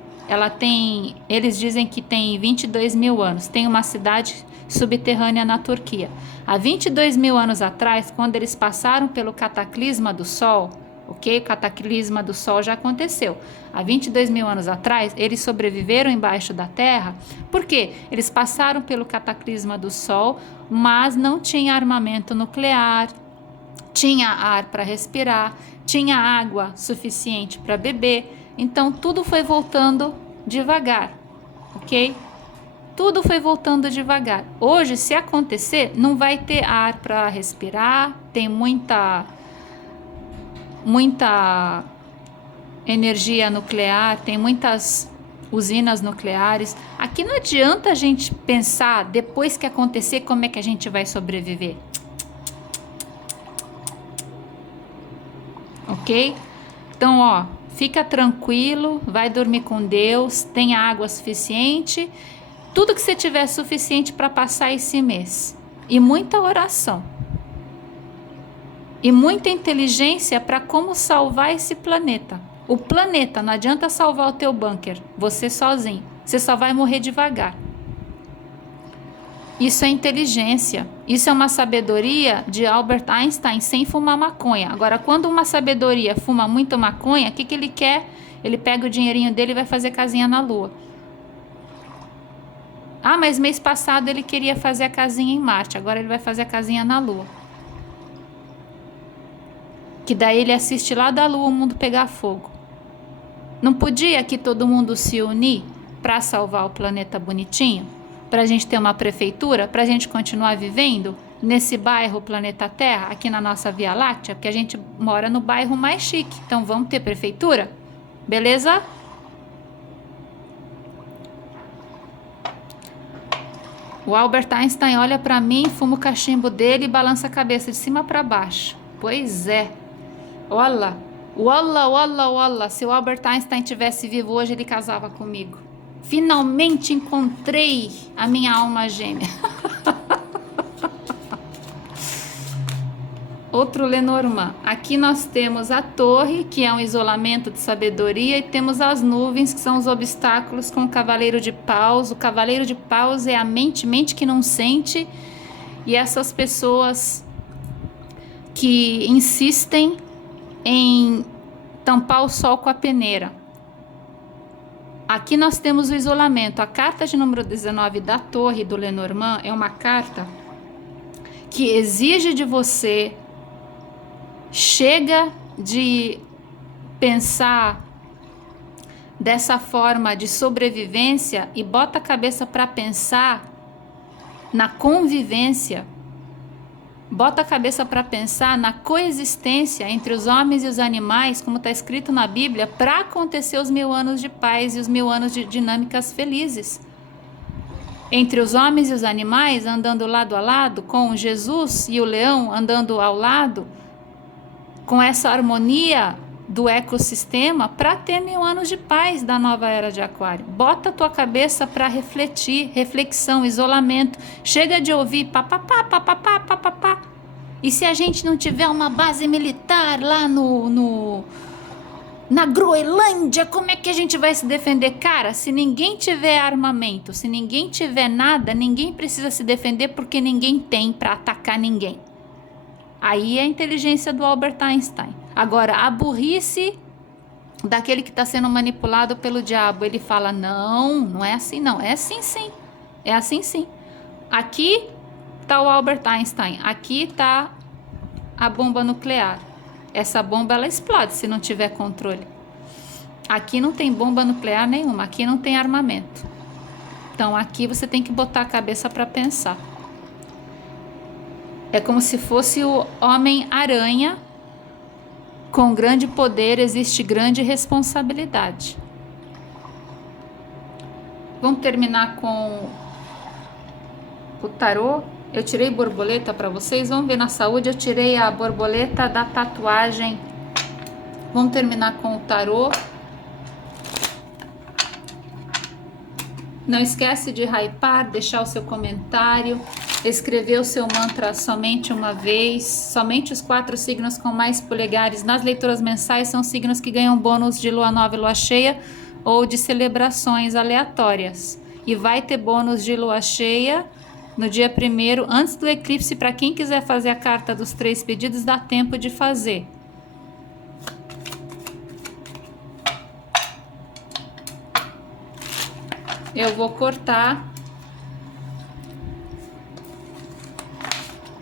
eles dizem que tem 22 mil anos, tem uma cidade subterrânea na Turquia. Há 22 mil anos atrás, quando eles passaram pelo cataclisma do Sol, ok? O cataclisma do Sol já aconteceu. Há 22 mil anos atrás, eles sobreviveram embaixo da Terra. Por quê? Eles passaram pelo cataclisma do Sol, mas não tinha armamento nuclear, tinha ar para respirar, tinha água suficiente para beber. Então, tudo foi voltando devagar, ok? Tudo foi voltando devagar. Hoje, se acontecer, não vai ter ar para respirar, tem muita energia nuclear, tem muitas usinas nucleares. Aqui não adianta a gente pensar, depois que acontecer, como é que a gente vai sobreviver. Ok? Então, ó, fica tranquilo, vai dormir com Deus, tenha água suficiente, tudo que você tiver suficiente para passar esse mês. E muita oração. E muita inteligência para como salvar esse planeta. O planeta, não adianta salvar o teu bunker, você sozinho. Você só vai morrer devagar. Isso é inteligência. Isso é uma sabedoria de Albert Einstein sem fumar maconha. Agora, quando uma sabedoria fuma muito maconha, o que ele quer? Ele pega o dinheirinho dele e vai fazer casinha na Lua. Ah, mas mês passado ele queria fazer a casinha em Marte. Agora ele vai fazer a casinha na Lua. Que daí ele assiste lá da Lua o mundo pegar fogo. Não podia aqui todo mundo se unir para salvar o planeta bonitinho? Para a gente ter uma prefeitura? Para a gente continuar vivendo nesse bairro Planeta Terra, aqui na nossa Via Láctea? Porque a gente mora no bairro mais chique. Então vamos ter prefeitura? Beleza? O Albert Einstein olha para mim, fuma o cachimbo dele e balança a cabeça de cima para baixo. Pois é. Olha, se o Albert Einstein tivesse vivo hoje, ele casava comigo. Finalmente encontrei a minha alma gêmea. Outro Lenormand. Aqui nós temos a torre, que é um isolamento de sabedoria, e temos as nuvens, que são os obstáculos, com o cavaleiro de paus. O cavaleiro de paus é a mente que não sente, e essas pessoas que insistem em tampar o sol com a peneira. Aqui nós temos o isolamento. A carta de número 19 da torre do Lenormand é uma carta que exige de você, chega de pensar dessa forma de sobrevivência e bota a cabeça para pensar na convivência. Bota a cabeça para pensar na coexistência entre os homens e os animais, como está escrito na Bíblia, para acontecer os 1000 anos de paz e os 1000 anos de dinâmicas felizes. Entre os homens e os animais andando lado a lado, com Jesus e o leão andando ao lado, com essa harmonia do ecossistema, para ter 1000 anos de paz da nova era de Aquário. Bota a tua cabeça para refletir, reflexão, isolamento. Chega de ouvir papapá, papapá, papapá. E se a gente não tiver uma base militar lá na Groenlândia, como é que a gente vai se defender? Cara, se ninguém tiver armamento, se ninguém tiver nada, ninguém precisa se defender, porque ninguém tem para atacar ninguém. Aí é a inteligência do Albert Einstein. Agora, a burrice daquele que está sendo manipulado pelo diabo, ele fala, não é assim não, é assim sim, é assim sim. Aqui está o Albert Einstein, aqui está a bomba nuclear. Essa bomba, ela explode se não tiver controle. Aqui não tem bomba nuclear nenhuma, aqui não tem armamento. Então aqui você tem que botar a cabeça para pensar. É como se fosse o Homem-Aranha. Com grande poder existe grande responsabilidade. Vamos terminar com o tarô. Eu tirei borboleta para vocês. Vamos ver na saúde. Eu tirei a borboleta da tatuagem. Vamos terminar com o tarô. Não esquece de hypar, deixar o seu comentário. escrever o seu mantra somente uma vez. Somente os 4 signos com mais polegares nas leituras mensais são signos que ganham bônus de lua nova e lua cheia ou de celebrações aleatórias. E vai ter bônus de lua cheia no dia 1º, antes do eclipse. Para quem quiser fazer a carta dos 3 pedidos, dá tempo de fazer. Eu vou cortar.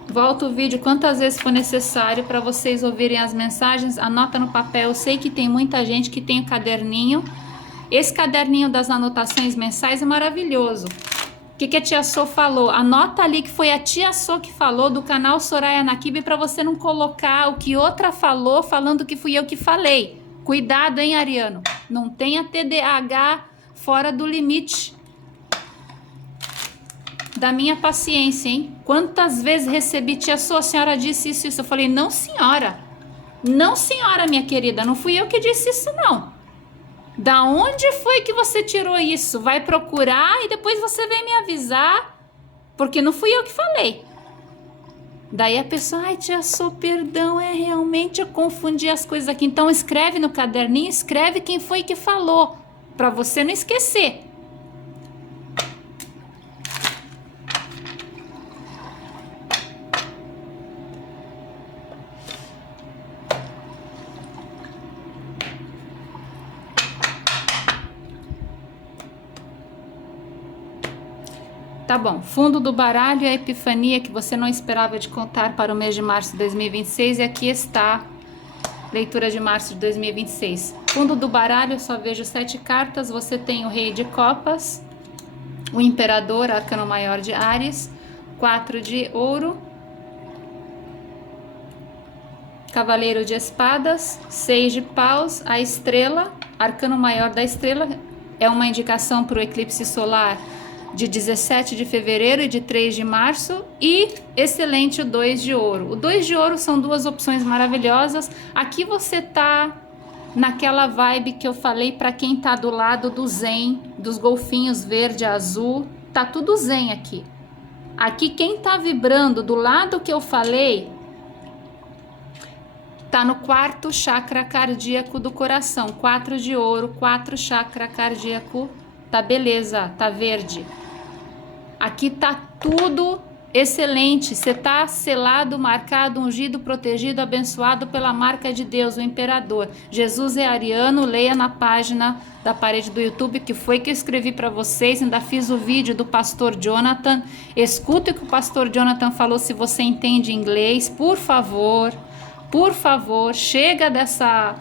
Volto o vídeo quantas vezes for necessário para vocês ouvirem as mensagens. Anota no papel. Eu sei que tem muita gente que tem o caderninho. Esse caderninho das anotações mensais é maravilhoso. O que a tia Sô falou? Anota ali que foi a tia Sô que falou do canal Soraya Nakib, para você não colocar o que outra falou falando que fui eu que falei. Cuidado, hein, Ariano? Não tenha TDAH fora do limite da minha paciência, hein? Quantas vezes recebi, tia Sô, a senhora disse isso, isso. Eu falei, não, senhora. Não, senhora, minha querida. Não fui eu que disse isso, não. Da onde foi que você tirou isso? Vai procurar e depois você vem me avisar, porque não fui eu que falei. Daí a pessoa, ai, tia Sô, perdão, realmente eu confundi as coisas aqui. Então escreve no caderninho, escreve quem foi que falou, para você não esquecer. Tá bom, fundo do baralho, a epifania que você não esperava de contar para o mês de março de 2026, e aqui está, leitura de março de 2026. Fundo do baralho, eu só vejo 7 cartas, você tem o Rei de Copas, o Imperador, Arcano Maior de Áries, 4 de Ouro, Cavaleiro de Espadas, 6 de Paus, a Estrela, Arcano Maior da Estrela, é uma indicação para o eclipse solar de 17 de fevereiro e de 3 de março, e excelente o 2 de ouro. O 2 de ouro são 2 opções maravilhosas. Aqui você tá naquela vibe que eu falei para quem tá do lado do zen, dos golfinhos verde, azul, tá tudo zen aqui. Aqui quem tá vibrando do lado que eu falei tá no 4º chakra cardíaco do coração, 4 de ouro, 4 chakra cardíaco, tá beleza, tá verde. Aqui tá tudo excelente, você tá selado, marcado, ungido, protegido, abençoado pela marca de Deus, o Imperador. Jesus é ariano, leia na página da parede do YouTube, que foi que eu escrevi para vocês, ainda fiz o vídeo do pastor Jonathan, escuta o que o pastor Jonathan falou, se você entende inglês, por favor, chega dessa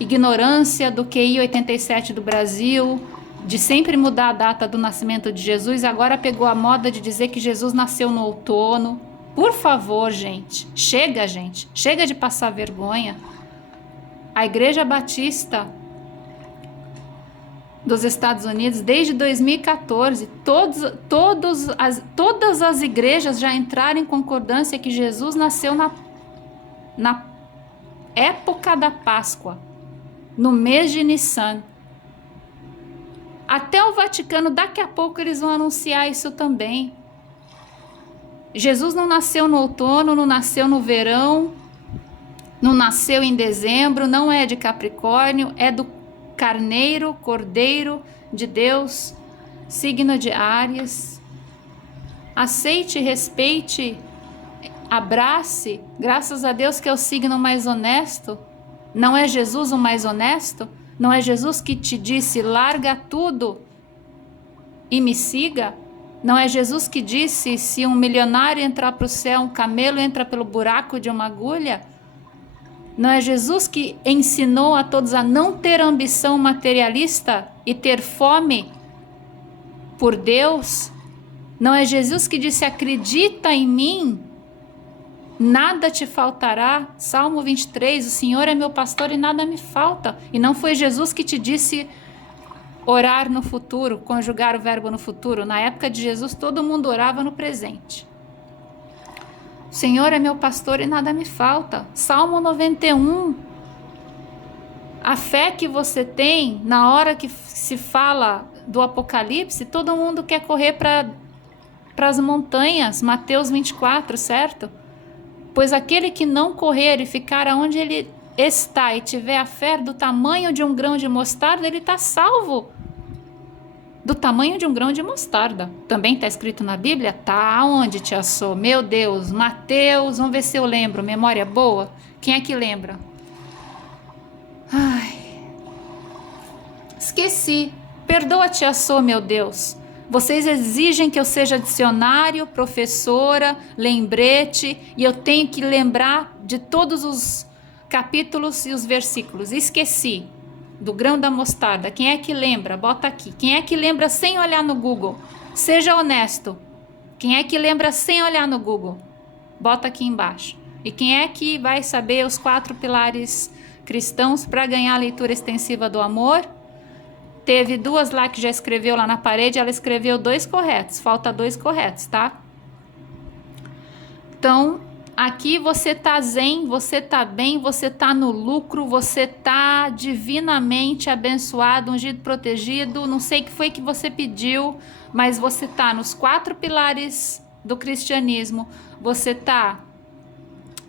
ignorância do QI 87 do Brasil, de sempre mudar a data do nascimento de Jesus. Agora pegou a moda de dizer que Jesus nasceu no outono. Por favor, gente, chega de passar vergonha. A Igreja Batista dos Estados Unidos, desde 2014, todas as igrejas já entraram em concordância que Jesus nasceu na época da Páscoa, no mês de Nissan. Até o Vaticano, daqui a pouco eles vão anunciar isso também. Jesus não nasceu no outono, não nasceu no verão, não nasceu em dezembro, não é de Capricórnio, é do Carneiro, Cordeiro de Deus, signo de Áries. Aceite, respeite, abrace, graças a Deus que é o signo mais honesto. Não é Jesus o mais honesto? Não é Jesus que te disse, larga tudo e me siga? Não é Jesus que disse, se um milionário entrar para o céu, um camelo entra pelo buraco de uma agulha? Não é Jesus que ensinou a todos a não ter ambição materialista e ter fome por Deus? Não é Jesus que disse, acredita em mim, nada te faltará? Salmo 23, o Senhor é meu pastor e nada me falta. E não foi Jesus que te disse orar no futuro, conjugar o verbo no futuro? Na época de Jesus, todo mundo orava no presente. O Senhor é meu pastor e nada me falta. Salmo 91. A fé que você tem, na hora que se fala do Apocalipse, todo mundo quer correr para para as montanhas, Mateus 24, certo? Pois aquele que não correr e ficar aonde ele está e tiver a fé do tamanho de um grão de mostarda, ele está salvo. Do tamanho de um grão de mostarda. Também está escrito na Bíblia? Tá aonde, tia Sô? Meu Deus, Mateus, vamos ver se eu lembro. Memória boa? Quem é que lembra? Ai, esqueci. Perdoa, tia Sô, meu Deus. Vocês exigem que eu seja dicionário, professora, lembrete, e eu tenho que lembrar de todos os capítulos e os versículos. Esqueci do grão da mostarda. Quem é que lembra? Bota aqui. Quem é que lembra sem olhar no Google? Seja honesto. Quem é que lembra sem olhar no Google? Bota aqui embaixo. E quem é que vai saber os 4 pilares cristãos para ganhar a leitura extensiva do amor? Teve 2 lá que já escreveu lá na parede, ela escreveu 2 corretos, falta 2 corretos, tá? Então, aqui você tá zen, você tá bem, você tá no lucro, você tá divinamente abençoado, ungido, protegido, não sei o que foi que você pediu, mas você tá nos 4 pilares do cristianismo, você tá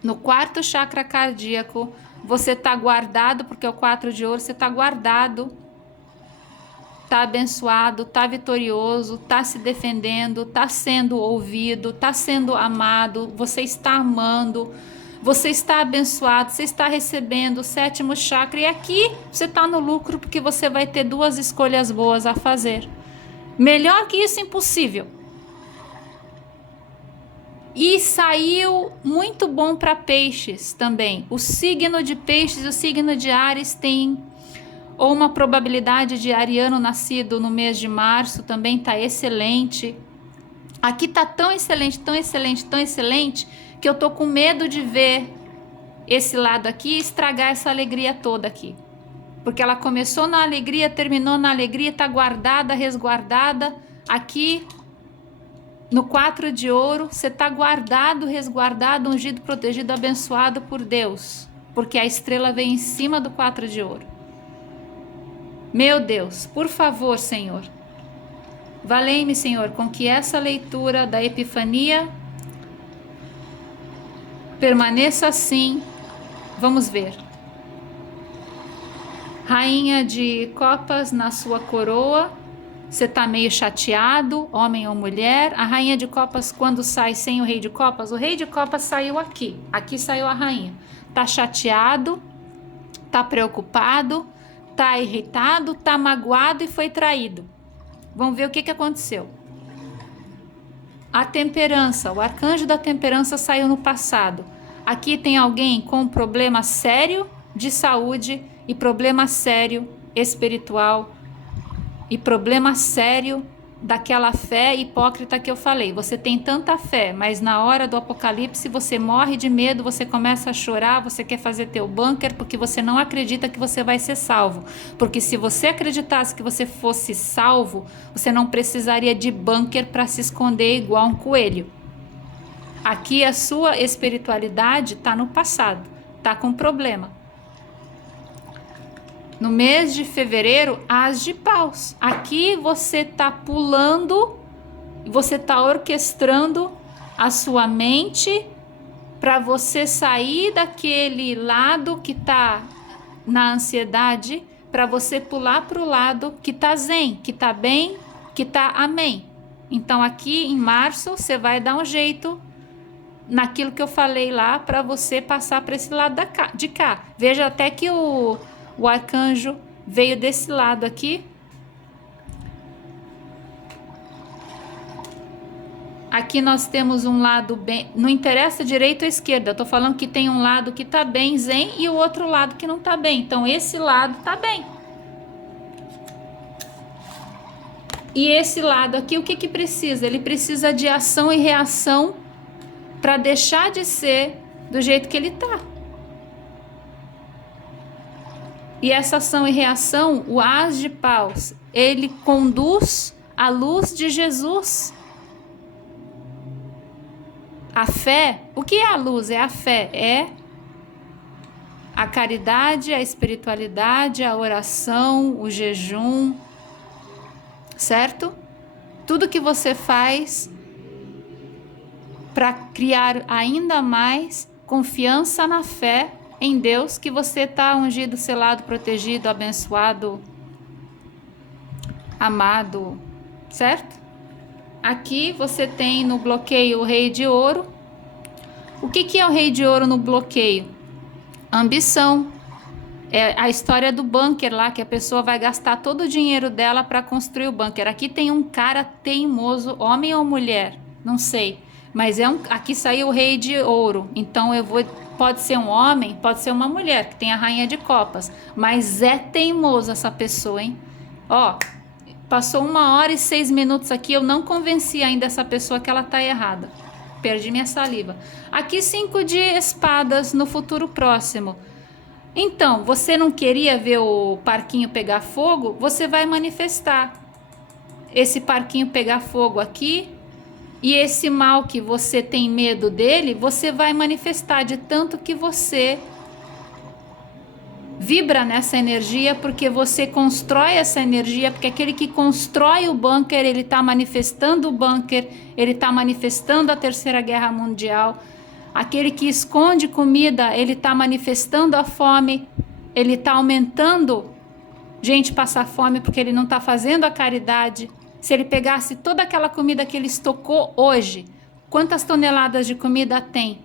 no 4º chakra cardíaco, você tá guardado, porque é o 4 de ouro, você tá guardado, tá abençoado, tá vitorioso, tá se defendendo, tá sendo ouvido, tá sendo amado, você está amando, você está abençoado, você está recebendo o 7º chakra, e aqui você tá no lucro, porque você vai ter 2 escolhas boas a fazer. Melhor que isso, impossível. E saiu muito bom para peixes também. O signo de peixes e o signo de Áries tem ou uma probabilidade de ariano nascido no mês de março, também tá excelente. Aqui tá tão excelente, tão excelente, tão excelente, que eu tô com medo de ver esse lado aqui estragar essa alegria toda aqui. Porque ela começou na alegria, terminou na alegria, tá guardada, resguardada. Aqui no 4 de ouro, você tá guardado, resguardado, ungido, protegido, abençoado por Deus. Porque a estrela vem em cima do 4 de ouro. Meu Deus, por favor, Senhor, valei-me, Senhor, com que essa leitura da Epifania permaneça assim. Vamos ver. Rainha de copas na sua coroa, você tá meio chateado, homem ou mulher. A rainha de copas, quando sai sem o rei de copas, o rei de copas saiu aqui, aqui saiu a rainha. Tá chateado, tá preocupado, tá irritado, tá magoado e foi traído. Vamos ver o que aconteceu. A temperança, o arcanjo da temperança saiu no passado. Aqui tem alguém com um problema sério de saúde e problema sério espiritual e problema sério daquela fé hipócrita que eu falei. Você tem tanta fé, mas na hora do apocalipse você morre de medo, você começa a chorar, você quer fazer teu bunker porque você não acredita que você vai ser salvo. Porque se você acreditasse que você fosse salvo, você não precisaria de bunker para se esconder igual um coelho. Aqui a sua espiritualidade está no passado, está com problema. No mês de fevereiro, As de Paus. Aqui você está pulando, você está orquestrando a sua mente para você sair daquele lado que está na ansiedade, para você pular para o lado que está zen, que está bem, que está amém. Então aqui em março você vai dar um jeito naquilo que eu falei lá para você passar para esse lado de cá. Veja até que o arcanjo veio desse lado aqui. Aqui nós temos um lado bem... Não interessa direita ou esquerda. Eu tô falando que tem um lado que tá bem zen e o outro lado que não tá bem. Então esse lado tá bem. E esse lado aqui, o que que precisa? Ele precisa de ação e reação para deixar de ser do jeito que ele tá. E essa ação e reação, o As de Paus, ele conduz a luz de Jesus. A fé, o que é a luz? É a fé, é a caridade, a espiritualidade, a oração, o jejum, certo? Tudo que você faz para criar ainda mais confiança na fé em Deus, que você está ungido, selado, protegido, abençoado, amado, certo? Aqui você tem no bloqueio o Rei de Ouro. O que é o Rei de Ouro no bloqueio? Ambição. É a história do bunker lá, que a pessoa vai gastar todo o dinheiro dela para construir o bunker. Aqui tem um cara teimoso, homem ou mulher, não sei. Mas aqui saiu o Rei de Ouro. Então pode ser um homem, pode ser uma mulher, que tem a Rainha de Copas. Mas é teimoso essa pessoa, hein? Ó, passou 1h e 6 minutos aqui, eu não convenci ainda essa pessoa que ela tá errada. Perdi minha saliva. Aqui 5 de espadas no futuro próximo. Então, você não queria ver o parquinho pegar fogo? Você vai manifestar esse parquinho pegar fogo aqui. E esse mal que você tem medo dele, você vai manifestar de tanto que você vibra nessa energia, porque você constrói essa energia, porque aquele que constrói o bunker, ele está manifestando o bunker, ele está manifestando a Terceira Guerra Mundial. Aquele que esconde comida, ele está manifestando a fome, ele está aumentando gente passar fome porque ele não está fazendo a caridade. Se ele pegasse toda aquela comida que ele estocou hoje, quantas toneladas de comida tem?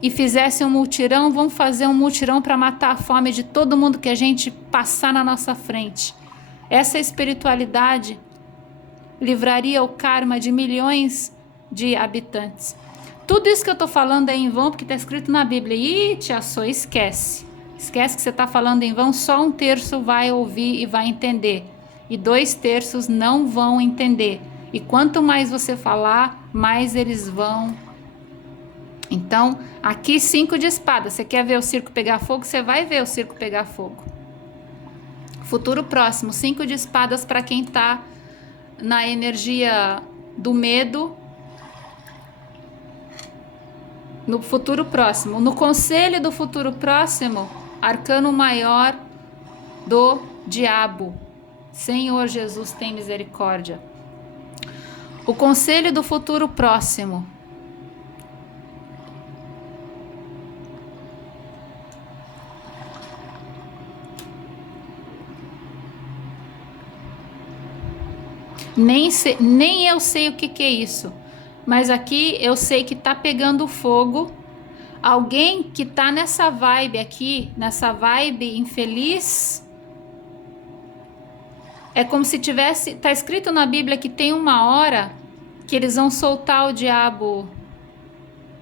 E fizesse um mutirão, vamos fazer um mutirão para matar a fome de todo mundo que a gente passar na nossa frente. Essa espiritualidade livraria o karma de milhões de habitantes. Tudo isso que eu estou falando é em vão, porque está escrito na Bíblia. Ih, tia Sô, esquece. Esquece que você está falando em vão, só 1/3 vai ouvir e vai entender. E 2/3 não vão entender. E quanto mais você falar, mais eles vão. Então, aqui 5 de espada. Você quer ver o circo pegar fogo? Você vai ver o circo pegar fogo. Futuro próximo, 5 de espadas para quem está na energia do medo. No futuro próximo, no conselho do futuro próximo, arcano maior do diabo. Senhor Jesus, tem misericórdia. O conselho do futuro próximo. Nem eu sei o que é isso. Mas aqui eu sei que tá pegando fogo. Alguém que tá nessa vibe aqui, nessa vibe infeliz. É como se tivesse... Tá escrito na Bíblia que tem uma hora que eles vão soltar o diabo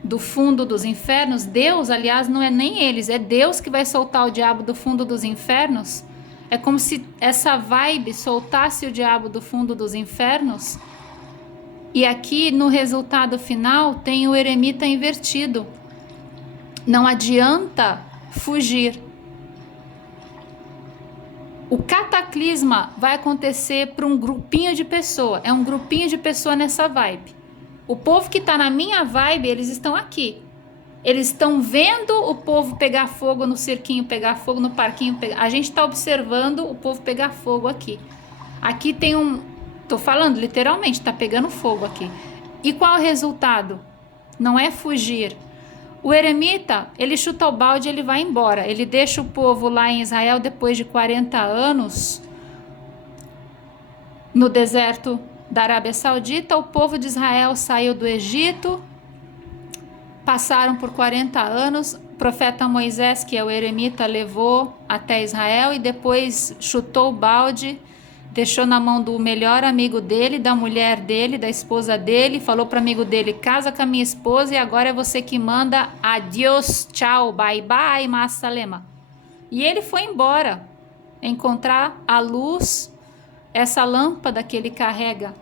do fundo dos infernos. Deus, aliás, não é nem eles. É Deus que vai soltar o diabo do fundo dos infernos. É como se essa vibe soltasse o diabo do fundo dos infernos. E aqui no resultado final tem o eremita invertido. Não adianta fugir. O cataclisma vai acontecer para um grupinho de pessoas. É um grupinho de pessoas nessa vibe. O povo que está na minha vibe, eles estão aqui. Eles estão vendo o povo pegar fogo no cirquinho, pegar fogo no parquinho. A gente está observando o povo pegar fogo aqui. Aqui tem um... Tô falando literalmente, tá pegando fogo aqui. E qual é o resultado? Não é fugir. O eremita, ele chuta o balde e ele vai embora. Ele deixa o povo lá em Israel depois de 40 anos no deserto da Arábia Saudita. O povo de Israel saiu do Egito, passaram por 40 anos. O profeta Moisés, que é o eremita, levou até Israel e depois chutou o balde, deixou na mão do melhor amigo dele, da mulher dele, da esposa dele, falou para o amigo dele, casa com a minha esposa e agora é você que manda, adiós, tchau, bye bye, massalema. E ele foi embora, encontrar a luz, essa lâmpada que ele carrega,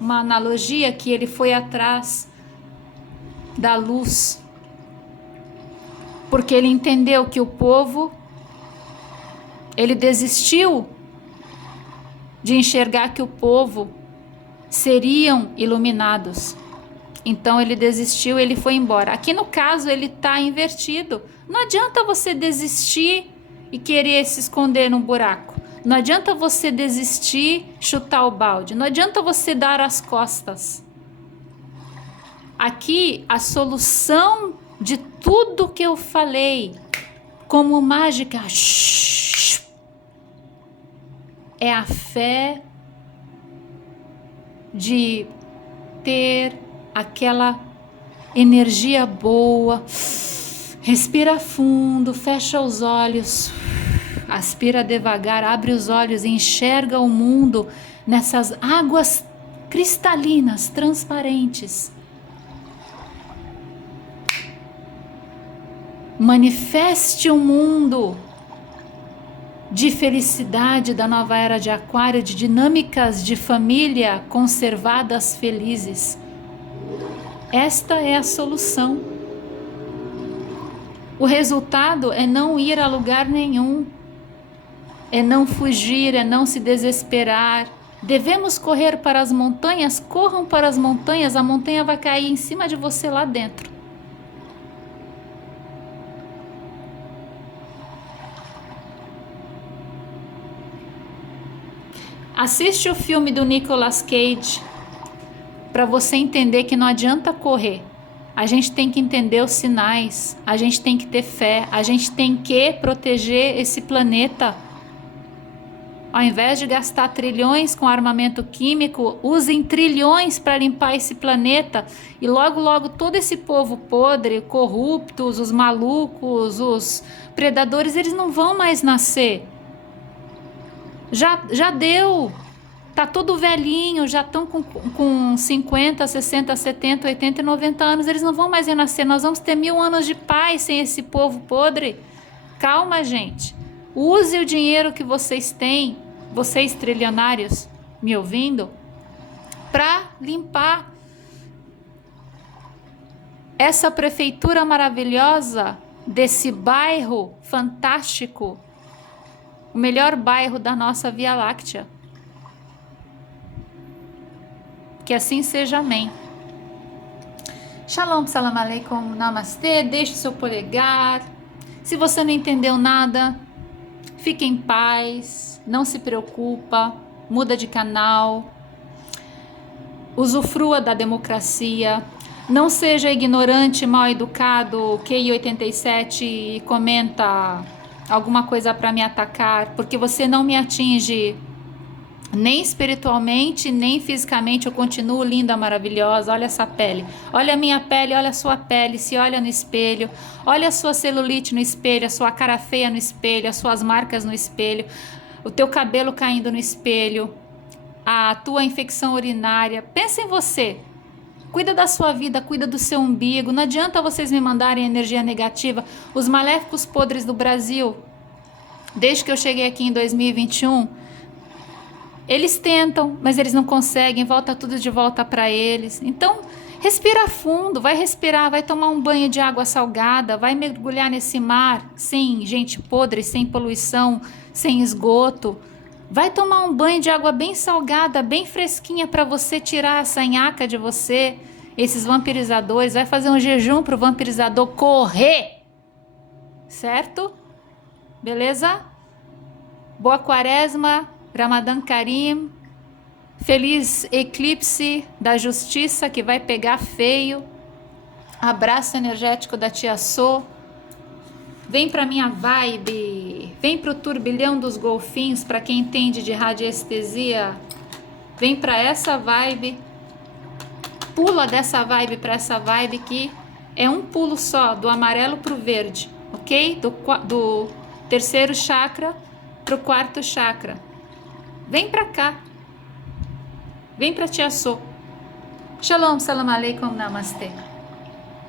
uma analogia que ele foi atrás da luz, porque ele entendeu que o povo, ele desistiu de enxergar que o povo seriam iluminados. Então ele desistiu, ele foi embora. Aqui no caso ele está invertido. Não adianta você desistir e querer se esconder num buraco. Não adianta você desistir, chutar o balde. Não adianta você dar as costas. Aqui a solução de tudo que eu falei, como mágica, é a fé de ter aquela energia boa. Respira fundo, fecha os olhos, aspira devagar, abre os olhos e enxerga o mundo nessas águas cristalinas, transparentes. Manifeste um mundo de felicidade da nova era de Aquário, de dinâmicas de família conservadas felizes. Esta é a solução. O resultado é não ir a lugar nenhum, é não fugir, é não se desesperar. Devemos correr para as montanhas? Corram para as montanhas, a montanha vai cair em cima de você lá dentro. Assiste o filme do Nicolas Cage para você entender que não adianta correr. A gente tem que entender os sinais, a gente tem que ter fé, a gente tem que proteger esse planeta. Ao invés de gastar trilhões com armamento químico, usem trilhões para limpar esse planeta e logo, logo todo esse povo podre, corruptos, os malucos, os predadores, eles não vão mais nascer. Já deu. Tá todo velhinho, já estão com 50, 60, 70, 80 e 90 anos, eles não vão mais renascer. Nós vamos ter 1000 anos de paz sem esse povo podre. Calma, gente. Use o dinheiro que vocês têm, vocês trilionários me ouvindo, para limpar essa prefeitura maravilhosa desse bairro fantástico, o melhor bairro da nossa Via Láctea. Que assim seja, amém. Shalom, salam aleikum, namastê. Deixe seu polegar. Se você não entendeu nada, fique em paz, não se preocupa, muda de canal, usufrua da democracia, não seja ignorante, mal educado, QI87 e comenta alguma coisa para me atacar, porque você não me atinge nem espiritualmente, nem fisicamente. Eu continuo linda, maravilhosa. Olha essa pele, olha a minha pele, olha a sua pele. Se olha no espelho, olha a sua celulite no espelho, a sua cara feia no espelho, as suas marcas no espelho, o teu cabelo caindo no espelho, a tua infecção urinária. Pensa em você, cuida da sua vida, cuida do seu umbigo. Não adianta vocês me mandarem energia negativa. Os maléficos podres do Brasil, desde que eu cheguei aqui em 2021, eles tentam, mas eles não conseguem, volta tudo de volta para eles. Então, respira fundo, vai respirar, vai tomar um banho de água salgada, vai mergulhar nesse mar sem gente podre, sem poluição, sem esgoto. Vai tomar um banho de água bem salgada, bem fresquinha, para você tirar essa nhaca de você, esses vampirizadores. Vai fazer um jejum para o vampirizador correr, certo? Beleza? Boa quaresma. Ramadan Karim, feliz eclipse da justiça que vai pegar feio. Abraço energético da tia Sô. Vem pra minha vibe, vem pro turbilhão dos golfinhos, para quem entende de radiestesia. Vem pra essa vibe, pula dessa vibe para essa vibe, que é um pulo só, do amarelo pro verde, ok? Do terceiro chakra pro quarto chakra. Vem pra cá. Vem pra tia Sô. Shalom, salam aleikum, namastê.